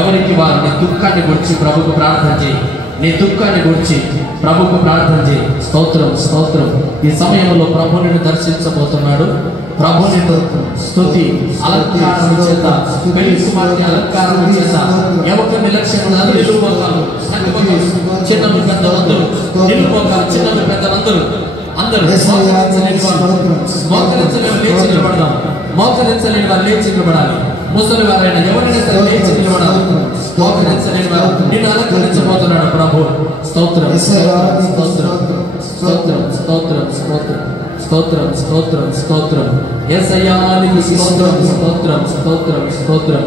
ఎవరికి వారు నీ దుఃఖాన్ని గురించి ప్రభుకు ప్రార్థన చేయి. నీ దుఃఖాన్ని గురించి ప్రభుకు ప్రార్థన చేయి. స్తోత్రం స్తోత్రం. ఈ సమయంలో ప్రభు నిన్ను దర్శించబోతున్నాడు. ప్రభుని స్తుతి అలంకారం చేత, పెళ్లి కుమార్తె అలంకారం చేత, ఎవక నిలక్షణాలు నిలువోకాలు, చిన్నలు పెద్దలందరూ నిలువోకాలు, చిన్నలు పెద్దలందరూ అందరూ మోకరించలేని లేచి నిలబడదాం. మోకరించలేని వారు లేచి నిలబడాలి. ముసలి వారైనా ఎవరైనా సరే లేచి నిలబడాలి. మోకరించలేని వారు నిన్ను అలంకరించబోతున్నాడు ప్రభు. స్తోత్రం స్తోత్రం స్తోత్రం స్తోత్రం స్తోత్రం స్తోత్రం స్తోత్రం స్తోత్రం. యేసయ్యానికి స్తోత్రం స్తోత్రం స్తోత్రం స్తోత్రం.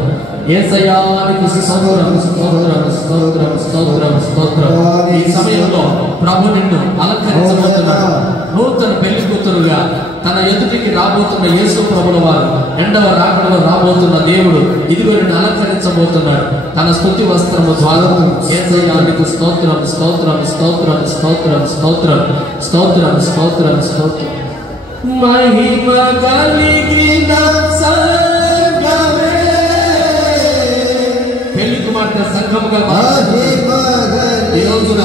యేసయ్యానికి స్తోత్రం స్తోత్రం స్తోత్రం స్తోత్రం స్తోత్రం. ఈ సమయంలో ప్రభు నిన్ను అలంకరించబోతున్నాడు. నూతన పెళ్లి కూతురుగా తన ఎదుటికి రాబోతున్న యేసు ప్రభుల వారు, రెండవ రాకడలో రాబోతున్న దేవుడు ఇదిగో నిన్ను అలంకరించబోతున్నాడు తన స్తుతి వస్త్రము ద్వారా. యేసయ్యానికి స్తోత్రం స్తోత్రం స్తోత్రం స్తోత్రం స్తోత్రం స్తోత్రం స్తోత్రం స్తోత్రం. మహిమ కలిగిన సంఘమే, పెళ్లి కుమార్తె సంఘముగా ఈ రోజున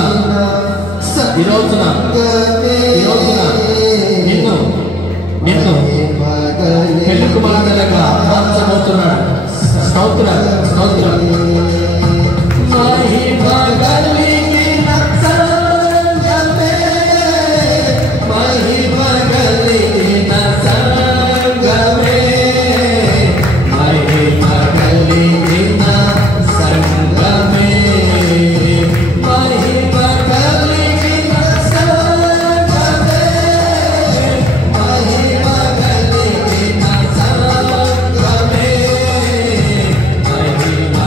నిన్ను పెళ్లి కుమార్తెగా మార్చబోతున్నాడు. స్తోత్రం స్తోత్రం. మహిమ కలిగిన సంఘమే, మహిమ కలిగిన సంఘమే, మహిమ కలిగిన సంఘమే, మహిమ కలిగిన సంఘమే, మహిమ కలిగిన సంఘమే, మహిమ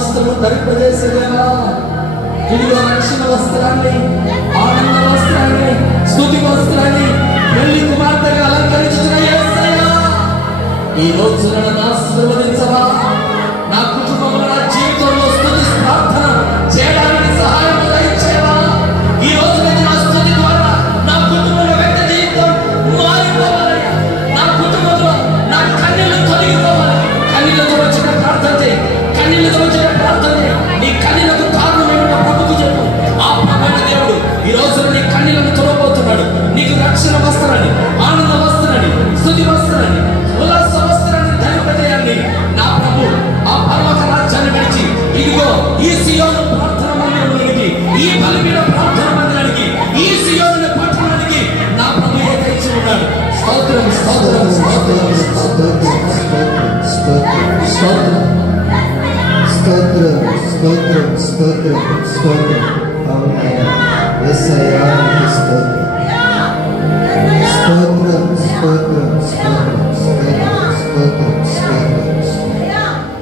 వస్త్రము ధరింపజేసేదేవా, ఇదిగో రక్షణ వస్త్రాన్ని, ఆనంద వస్త్రాన్ని, స్తుతి వస్త్రాన్ని పెళ్లి కుమార్తెగా అలంకరించిన యేసయ్యా, ఈ రోజు నన్ను ఆశీర్వదించవా. నా కుటుంబంలో, నా జీవితంలో స్తుతి ప్రార్థన చేయడానికి సహాయం దయచేయవా. ఈ రోజు నుంచి నా స్తుతి ద్వారా నా కుటుంబంలో వ్యక్తి జీవితం మారిపోవాలయ్యా. నా కుటుంబంలో నా కన్నీళ్లు తొలగిపోవాలి. కన్నీళ్లతో వచ్చిన ప్రార్థన చేయి, కన్నీళ్లతో వచ్చిన ప్రార్థన చేయి. నీ కన్నీళ్లకు కారణం ఏమిటో ప్రభుకు చెప్పు. ఆ ప్రభైన దేవుడు ఈ రోజు నీ కన్నీళ్లను తొలగబోతున్నాడు. నీకు రక్షణ వస్త్రాన్ని, ఆనంద వస్త్రాన్ని, స్తుతి వస్త్రాన్ని, ఉల్లాస వస్త్రాన్ని ధరింపజేయండి. నా ప్రభు ఆ పర్వత రాజ్యాన్ని విడిచి ఇదిగో ఈ సియోను ప్రార్థన మందిరానికి, ఈ బలిపీఠ ప్రార్థన మందిరానికి, ఈ సియోను పట్టణానికి నా ప్రభు ఏకైచి ఉన్నాడు. స్తోత్రం, స్తోత్రం, స్తోత్రం, స్తోత్రం, స్తోత్రం, స్తోత్రం, స్తోత్రం, స్తోత్రం, స్తోత్రం, స్తోత్రం. అవునయ్యా, యేసయ్యా నీకు స్తోత్రం. స్తోత్రం, స్తోత్రం, స్తోత్రం, స్తోత్రం, స్తోత్రం, స్తోత్రం.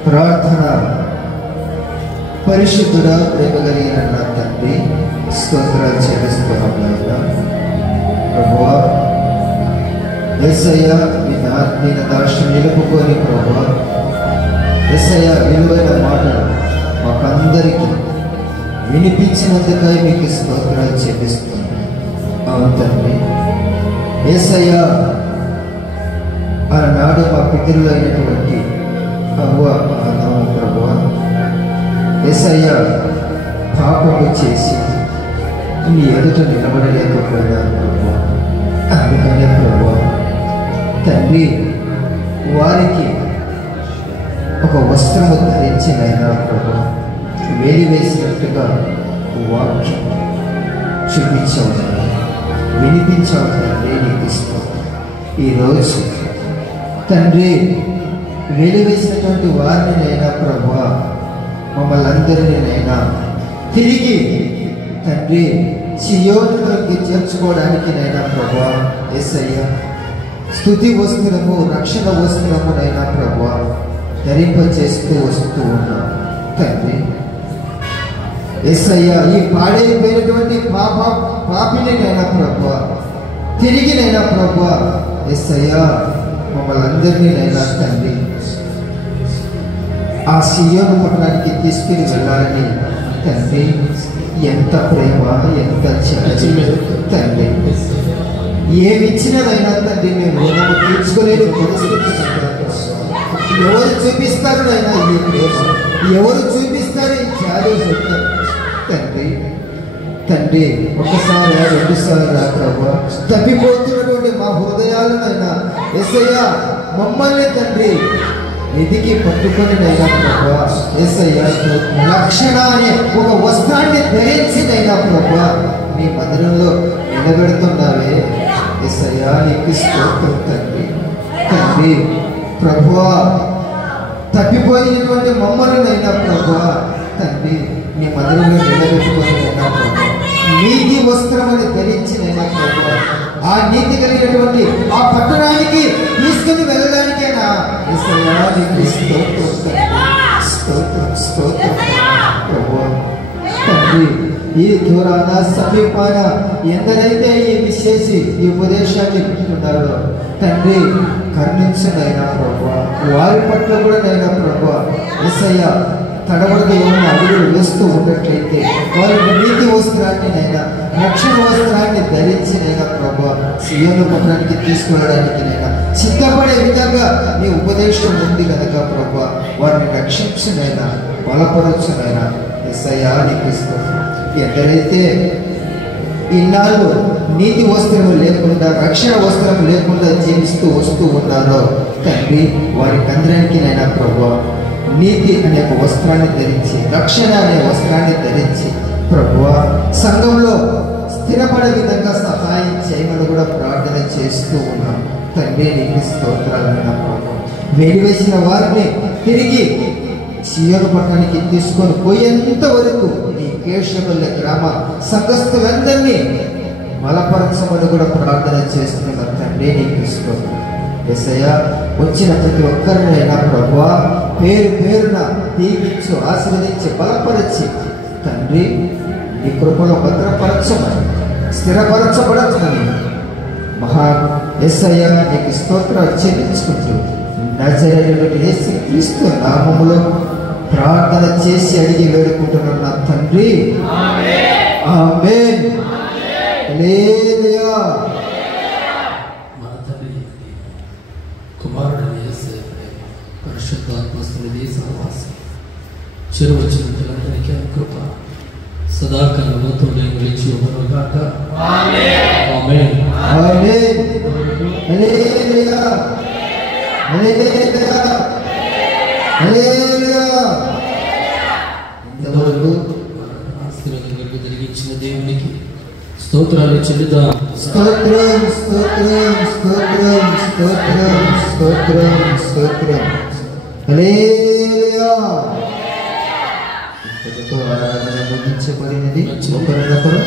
ప్రార్థన. పరిశుద్ధుడా, ప్రేమ కలిగిన నా తండ్రి, స్తోత్రాలు చెల్లిస్తున్నాం నాయనా. ప్రభువా, యేసయ్యా నీ దాక్ష నిలుపుకొని ప్రభువా, యేసయ్యా విలువైన మాటలు మాకందరికీ వినిపించినందుకై మీకు స్తోత్రాలు చెల్లిస్తున్నాం. అవును తండ్రి, యేసయ్యా ఆనాడు మా పితరులు అయినటువంటి అవ్వ ఆదాము ప్రభువా, యేసయ్యా పాపము చేసి నీ ఎదుట నిలబడలేకపోయినారు ప్రభువా. అందుకనే ప్రభువా తండ్రి, వారికి ఒక వస్త్రము ధరించినైనా ప్రభువా వేలివేసినట్టుగా వాక్యం చూపించావు, వినిపించావు తండ్రి. నీకు ఇస్తాం ఈరోజు తండ్రి, వెలివేసినటువంటి వారిని నైనా ప్రభువా, మమ్మల్ని అందరినీ నైనా తిరిగి తండ్రి సియోనులోకి చేర్చుకోవడానికి నైనా ప్రభువా యేసయ్యా స్తుతి వస్త్రము, రక్షణ వస్త్రము నైనా ప్రభువా ధరింపచేస్తూ వస్తూ ఉన్నాం తండ్రి. యేసయ్యా ఈ పాడైపోయినటువంటి పాపిని నైనా ప్రభువా తిరిగి నైనా ప్రభువా యేసయ్యా మమ్మల్ని అందరినీ నైనా తండ్రి ఆ సియోను పట్టణానికి తీసుకుని వెళ్ళాలని తండ్రి ఎంత ప్రేమ, ఎంత తండ్రి. ఏమిచ్చినదైనా తండ్రి మేము రుణము తీర్చుకోలేని పరిస్థితి. ఎవరు చూపిస్తారు నైనా ఈ ప్రేమ, ఎవరు చూపిస్తారు ఈ జాలి తండ్రి. తండ్రి ఒకసారి రెండుసార్లు రా ప్రభువా, తప్పిపోతున్నటువంటి మా హృదయాలనైనా యేసయ్యా మమ్మల్ని తండ్రి వెతికి పట్టుకొని నైనా ప్రభువా యేసయ్యా రక్షణ అనే ఒక వస్త్రాన్ని ధరించినైనా ప్రభువా మీ మందిరంలో నిలబెడుతున్నావే యేసయ్యా నీకు స్తోత్రం తండ్రి. తండ్రి ప్రభువా తప్పిపోయినటువంటి మమ్మల్నైనా ప్రభువా తండ్రి మీ మందిరంలో నిలబెట్టుకొని నైనా ప్రభువా నీతి వస్త్రమని ధరించినైనా ప్రభువా ఆ నీతి కలిగినటువంటి ఆ పట్టణానికి తీసుకుని వెళ్ళడానికేనా యేసయ్యా నీకు స్తోత్రం స్తోత్రం స్తోత్రం ప్రభువా తండ్రి. ఈ దూరాన సమీపాన ఎందరైతే ఈ విశేషి ఈ ఉపదేశాన్ని వింటున్నారో తండ్రి కరుణించనైనా ప్రభువా, వారి పట్ల కూడా నైనా ప్రభువా యేసయ్యా తడబడిగా ఏమైనా అడుగులు వేస్తూ ఉన్నట్లయితే వారికి నీతి వస్త్రాన్ని నైనా, రక్షణ వస్త్రాన్ని ధరించినైనా ప్రభువా సియోను పట్టణానికి తీసుకువెళ్ళడానికి నైనా సిద్ధపడే విధంగా నీ ఉపదేశం ఉంది కనుక ప్రభువా వారిని రక్షించునైనా బలపరచునైనా యేసయ్యా నీకు స్తోత్రం. ఎందరైతే ఇన్నాళ్ళు నీతి వస్త్రము లేకుండా, రక్షణ వస్త్రం లేకుండా జీవిస్తూ వస్తూ ఉన్నారో తండ్రి వారికి అందరికీ నైనా ప్రభువా నీతి అనే ఒక వస్త్రాన్ని ధరించి, రక్షణ అనే వస్త్రాన్ని ధరించి ప్రభువా సంఘంలో స్థిరపడే విధంగా సహాయం చేయమని కూడా ప్రార్థన చేస్తూ ఉన్నాం తండ్రి. నీకు స్తోత్రాలైనా ప్రభువా వెలివేసిన వారిని తిరిగి సియోను పట్టణానికి తీసుకొని పోయేంత వరకు నీ కేశవల్లి గ్రామ సంఘస్థులందరినీ బలపరచమని కూడా ప్రార్థన చేస్తున్నాం తండ్రి. నీకు స్తోత్రం యేసయ్యా. వచ్చిన ప్రతి ఒక్కరినైనా ప్రభువా పేరు పేరున దీవించు, ఆశీర్వదించి, బలపరిచి తండ్రి నీ కృపలో భద్రపరచమని, స్థిరపరచబడమని మహా యేసయ్య నీకు స్తోత్రాలు చెల్లించుకుంటూ నజరేయుడైన యేసుక్రీస్తు నామములో ప్రార్థన చేసి అడిగి వేడుకుంటున్నాను నా తండ్రి. ఆమేన్. హల్లెలూయా. మన తండ్రి కుమారుడైన యేసయ్య ప్రేమ, పరిశుద్ధాత్మ సన్నిధి సహవాసం, చెరువచ్చిన పిల్లలందరికీ కృప సదాకాలంలో తోడే నిలిచి ఉండగాక. ఆమేన్. ఆమేన్. హల్లెలూయా. హల్లెలూయా. హల్లెలూయా. ఇంతవరకు ఆశీర్వాదం జరిగించిన దేవునికి స్తోత్రాలు చెల్లిద్దాం. స్తోత్రం స్తోత్రం స్తోత్రం స్తోత్రం స్తోత్రం స్తోత్రం. హల్లెలూయా. ఇంతటితో ఆరాధన ముగించబడినది. ఒకరినొకరు